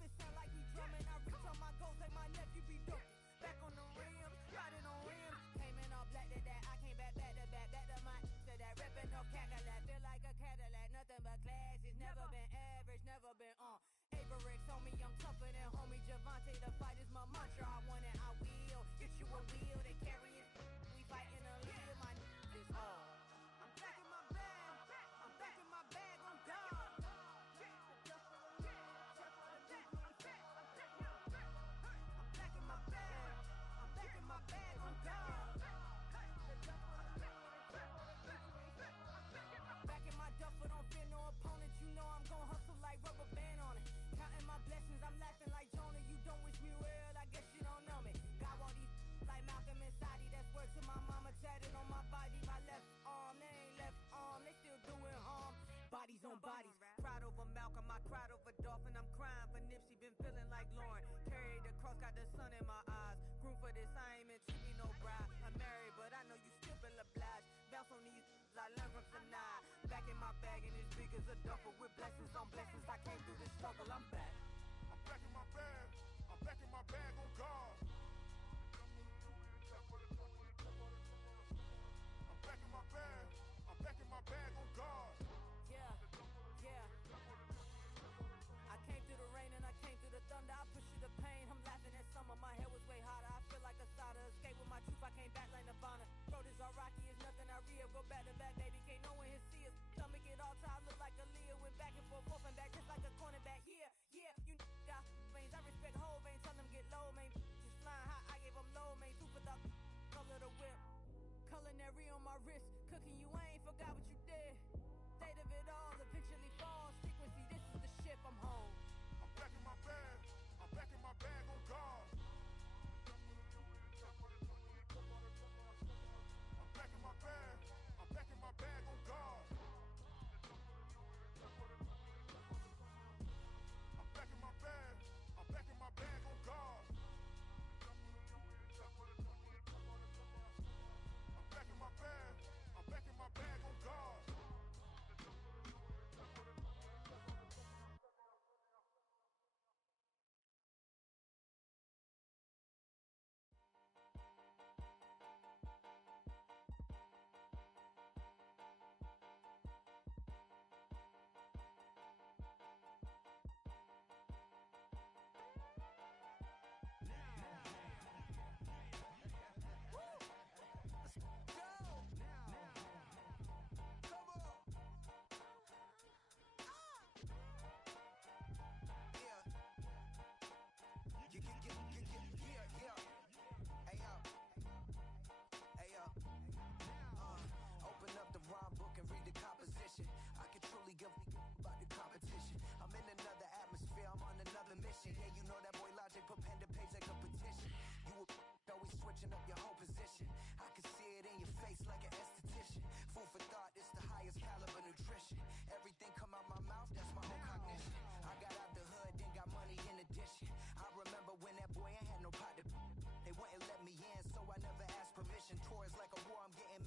This sound like he drumming. I reach on my goals like my nephew be dumping. Back on the rims, riding on rims. Came in all black to that. I came back to my to that ripping off Cadillac. Feel like a Cadillac, nothing but class. It's never been average, never been on. Averix on me, I'm tougher than homie Javante. The fight is my mantra. I want it, I will. Get you a wheel, they carry it. We fighting a lead, my is all. I'm back in my bag. I'm back in my bag on God. I'm back in my bag. I'm back in my bag on God. Back in my duffel, don't fear no opponent. You know I'm gon' hustle like rubber band on it. Counting my blessings, I'm laughing like Jonah. You don't wish me well, I guess you don't know me. Got all these like Malcolm and Sadie. That's word to my mama, tatted on my body. My left arm, they ain't left arm, they still doing harm. Bodies on bodies, cried over Malcolm, I cried over Dolphin. I'm crying for Nipsey, been feeling like Lauren. Carried the cross, got the sun in my eyes. Groom for this, I ain't meant to be no bride. I'm married, but I know you still feel obliged. Bounce on these, I learned from Sanaa. Back in my bag and it's big as a duffel with blessings on blessings. I came through this struggle, I'm back. I'm back in my bag. I'm back in my bag on God. I'm back in my bag. I'm back in my bag on God. Yeah. I came through the rain and I came through the thunder. I pushed through the pain. I'm laughing at summer. My hair was way hotter. I feel like a starter. Escape with my truth. I came back like Nirvana. Road is all rocky. It's nothing I real. Go back to back, baby. Can't no one here see us. Stomach it all tied. Look like a Leah. Went back and forth and back just like a cornerback. Yeah. You got veins. I respect whole veins. Tell them get low, man. Just flying high. I gave them low, man. Super thought. Color the whip. Culinary on my wrist. Cooking you. I ain't forgot what you did. State of it all. Eventually falls. Frequency. This is the ship. I'm home. I'm back in my bag. I'm back in my bag on God. I'm back in my bag. I'm back in my bag on God. I'm back in my bag. I'm back in my bag on God. I'm back in my bag. I'm back in my bag on God. Open up the rhyme book and read the composition. I can truly give about the competition. I'm in another atmosphere, I'm on another mission. Yeah, you know that boy Logic put pen to page like a petition. You always switching up your whole position. I can see it in your face like an esthetician. Food for thought, it's the highest caliber nutrition. Everything come out my mouth, that's my own cognition. I got out the hood, then got money in addition. I remember when that boy ain't had no pot to. They wouldn't let me in, so I never asked permission. Tours like a war, I'm getting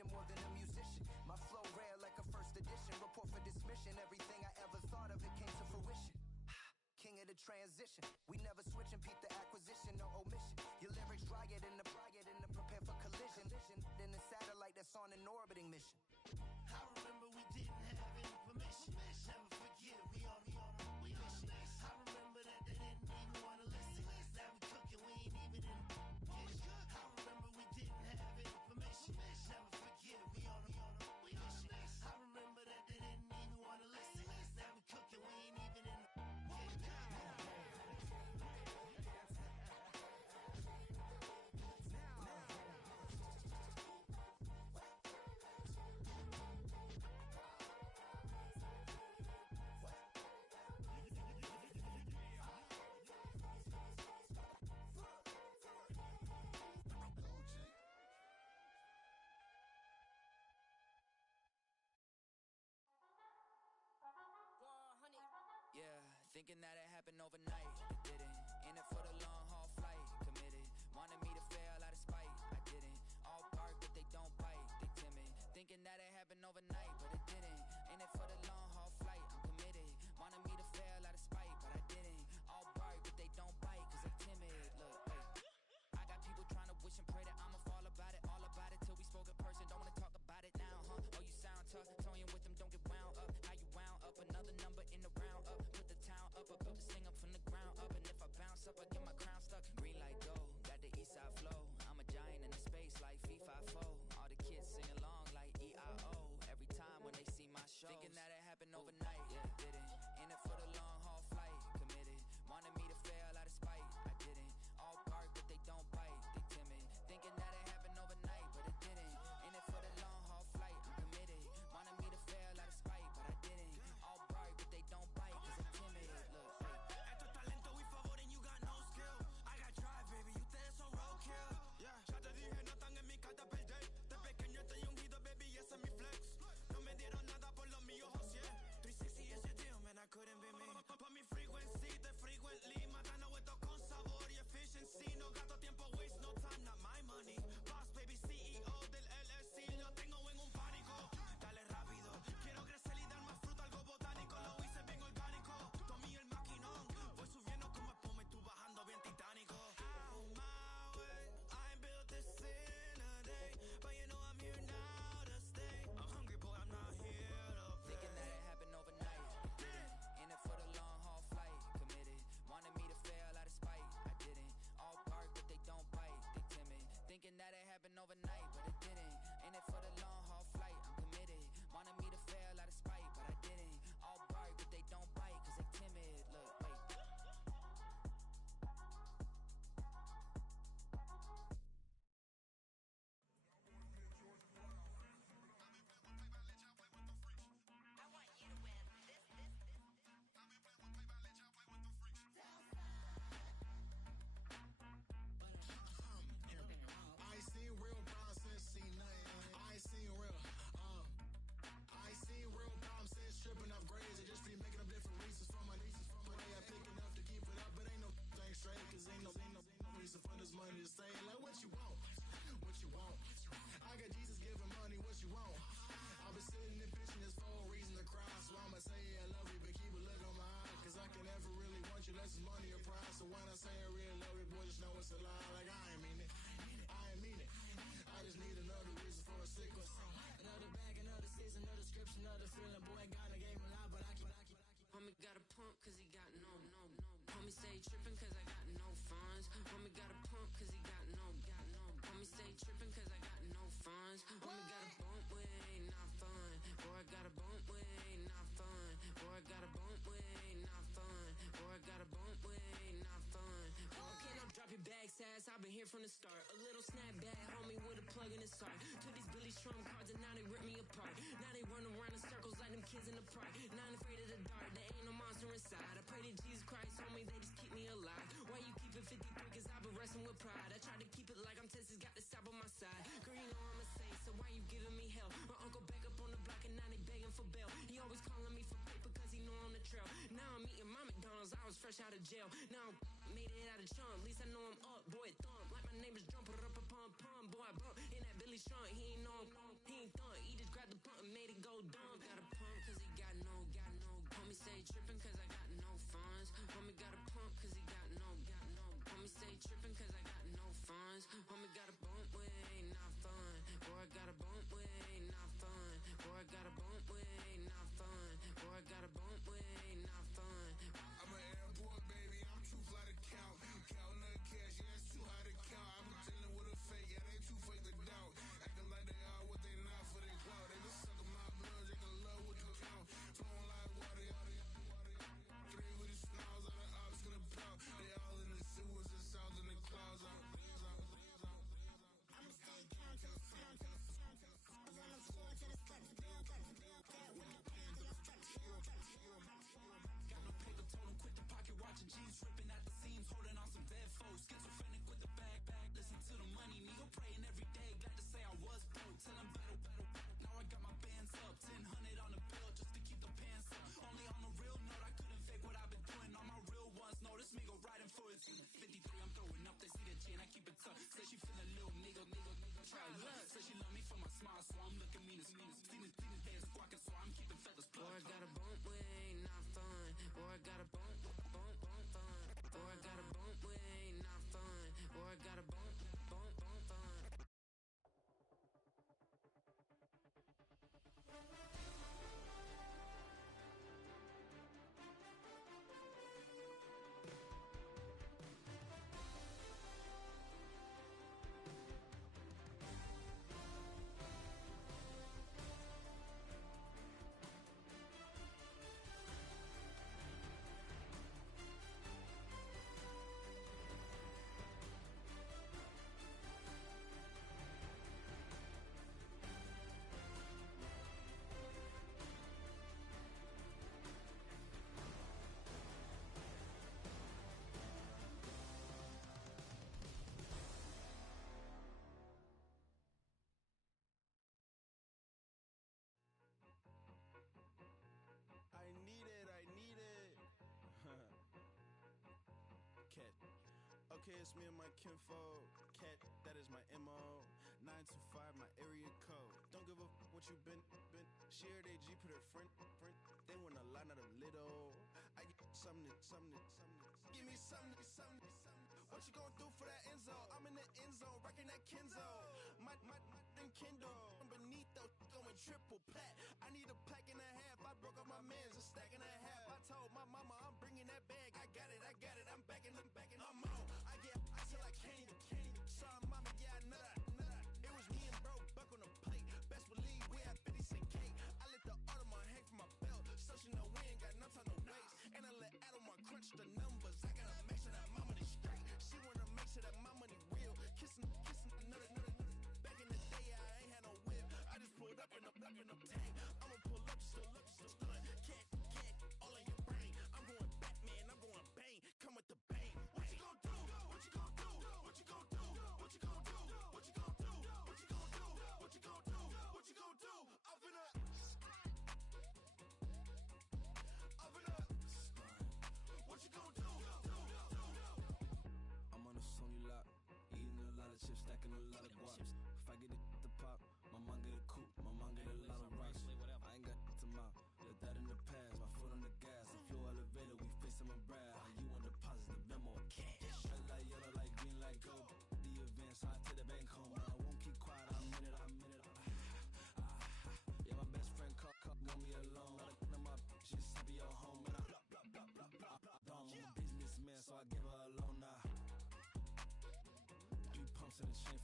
mission more than a musician. My flow rare like a first edition. Report for dismission. Everything I ever thought of, it came to fruition. King of the transition. We never switch and peep the acquisition, no omission. Your lyrics dry it in the prepare for collision. In the satellite that's on an orbiting mission. I remember we didn't have any permission. Never forget, we on a mission. I remember that they didn't even wanna listen. Now we cooking, we ain't even in the kitchen. I remember we didn't have any permission. Never forget, we on a mission. I remember that they didn't even wanna listen. Now we cooking, we ain't even in the kitchen. Yeah, thinking that it happened overnight, it didn't. In it for the long haul flight, committed. Wanted me to fail out of spite, I didn't. All bark but they don't bite, they timid. Thinking that it happened overnight, but it didn't. In it for the long haul flight, I'm committed. Wanted me to fail out of spite, but I didn't. All bark but they don't bite, cause they timid. Look, wait, I got people trying to wish and pray that I'ma fall about it. All about it till we spoke in person, don't wanna talk about it now, huh? Oh, you sound tough, toying with them, don't get wound up. How you wound up, another number in the round up. Put the town up, I built this thing up from the ground up. And if I bounce up, I get my crown stuck. Green light go, got the east side flow. I'm a giant in the space like FIFA 4. All the kids sing along like EIO. Every time when they see my shows. Thinking that it happened overnight, yeah, didn't. In it for the long haul flight, committed. Wanted me to fail out of spite, I didn't. All bark but they don't bite, they timid. Thinking that it happened overnight, but it didn't. In it for the long haul flight, I'm committed. Wanted me to fail out of spite, but I didn't. All bark but they don't bite, cause they timid. Look, Esto es talento y favor and you got no skill. I got drive, baby, ustedes son roadkill. Yeah, ya te dije, no están en mi carta perder. De pequeño estoy ungido, baby, ese es mi flex. No me dieron nada por lo mío, José. 360 is your deal, man, I couldn't be me. Pa' mi frequency, te frequently. Matando esto con sabor y efficiency. No gasto tiempo, waste no time, not my money. Boss, baby, CEO del LLC. Lo tengo en un pánico. Dale rápido, quiero crecer y dar más fruta, algo botánico. Lo hice bien orgánico. Tomé el maquinón. Voy subiendo como espuma y tú bajando bien titánico. Out my way, I ain't built this in a day. But you know I'm here now to stay. I'm hungry, boy, I'm not here to play. thinking that it happened overnight, it didn't. In it for the long haul flight, committed. Wanted me to fail out of spite, I didn't. All bark but they don't bite, they timid. Thinking that it happened overnight, but it didn't. In it for the long haul flight, I'm committed. Wanted me to fail out of spite, but I didn't. All bark but they don't bite, cause they timid. Look, wait. I ain't seen real problems since seen nothing. I ain't seen real, I ain't seen real problems since tripping off grades. I just be making up different reasons for my nieces. But I got pick enough to keep it up, but ain't no thing straight. Cause ain't no reason for this money to stay. Like what you want, what you want. I got Jesus giving money, what you want. I've been sitting and pitching this for a reason to cry. So I'ma say I love you, but keep a look on my eye. Cause I can never really want you less than money or pride. So when I say I really love you, boy, just know it's a lie. Like I ain't mean it, I ain't mean it. I just need another reason for a sickle. Another bag, another season, another description, another feeling. Boy, God, I gave him a lot, but I keep. Homie got a pump cause he got no. Homie stay trippin' cause I got no funds. Homie got a pump cause he got no. Homie stay trippin' cause I got no funds. Homie got a bump with ain't not fun. Boy, I got a bump with ain't not fun. Boy, I got a bump with ain't not fun. Boy, I got a bump with ain't not fun. Okay, now drop your bag, sass. I've been here from the start. A little snapback, homie, with a plug in his heart. Took these Billy Trump cards and now they rip me apart. Now they run around in circles like them kids in the park. Not afraid of the dark, there ain't no monster inside. I pray to Jesus Christ, homie, they just keep me alive. Why you keep it 53? Cause I've been wrestling with pride. I try to keep it like I'm Texas, got the stop on my side. Girl, you know I'm a saint, so why you giving me hell? My uncle back up on the block and now they begging for bail. He always calling me for paper cause he know I'm the trail. Now I'm eating my McDonald's, I was fresh out of jail. Now I'm made it out of chunk, at least I know I'm up, boy, thump. Like my neighbors jump, pum, boy, I bump in that Billy Strunk. He ain't know it thump. He just grabbed the pump and made it go dumb. Got a pump cause he got no. Homie say trippin' cause I got no funds. Homie got a pump cause he got no. Homie say trippin' cause I got no funds. Homie got a bump with ain't not fun. Boy, I got a bump with ain't not fun. Boy, I got a bump with ain't not fun. Boy, I got a bump with ain't not fun. I'm an airport baby, I'm too fly to count. Counting that cash, yeah, it's too high to count. I'm dealing with a fake, yeah, they too fake to doubt. Acting like they are what they not for their clout. They been sucking my blood, they can love what you count. Flowing like water, three with the snarls, all the ops gonna pout. They all in the sewers and south in the clouds. I'ma stay count till the sound till the sound till the sound. On the floor till the steps build. With the pen till the stretch. Got no paper, told him quit the pocket watching jeans, ripping at the seams, holding on some dead foes. Schizophrenic with the bag. Listen to the money, nigga praying every day. Glad to say I was broke, till I'm battle. Now I got my bands up, 1000 on the bill just to keep the pants up. Only on a real note, I couldn't fake what I've been doing. All my real ones know this nigga riding for his 53. I'm throwing up, they see the chain, I keep it tough. Say she feeling little nigga, try luck. Say she love me for my smile, so I'm looking mean as Seen his days squawking, so I'm keeping feathers plucked. Boy, I got a bump with ain't not fun. Boy, I got a bump fun. Boy, I got a bump with ain't not fun. Boy, I got a bump fun. I need it. Cat. Okay, it's me and my kinfolk. Cat, that is my MO. 925, my area code. Don't give a what you been. Shared AG, put her friend. They want a lot, not a little. I get something. Give me something. What you gonna do for that Enzo? I'm in the end zone, rocking that Kenzo. My Kindle. I'm beneath though, going triple plat. I need a pack and a half. I broke up my mans, a stack and a half. I told my mama I'm bringing that bag. I got it. I'm backing. I'm out. I get ice till I candy. Saw mama, yeah, I nut. It was me and bro, buck on the plate. Best believe we had 50 cent cake. I let the Audemars hang from my belt, so she know we ain't got no time to waste. And I let Audemars crunch the numbers. I gotta make sure that my money straight. She wanna make sure that my money real. Kissing another. Back in the day, I ain't had no whip. I just pulled up in the tank. I'ma pull up, just stunt. Can't, all in your brain. I'm going Batman, I'm going bang. Come with the bang. What you gon' do? What you gon' do? What you gon' do? What you gon' do? What you gon' do? What you gon' do? What you gon' do? What you gon' do? Up in up. What you gon' do? I'm on a Sony lot, eating a lot of chips, stacking a lot of guap. If I get it to pop, my mom get a coupe, my mom get a lot of rocks. I ain't got to mouth, let that in the past. My foot on the gas, I flew elevator, we facing my brad. How you want deposit the memo or cash? Red light, yellow light, green light, go. The event, so I take the bank home. I won't keep quiet, I'm in it. Yeah, my best friend called got me alone. None of my bitches be your home, and I I'm a businessman, so I give her a loan now. 3 pumps in the chain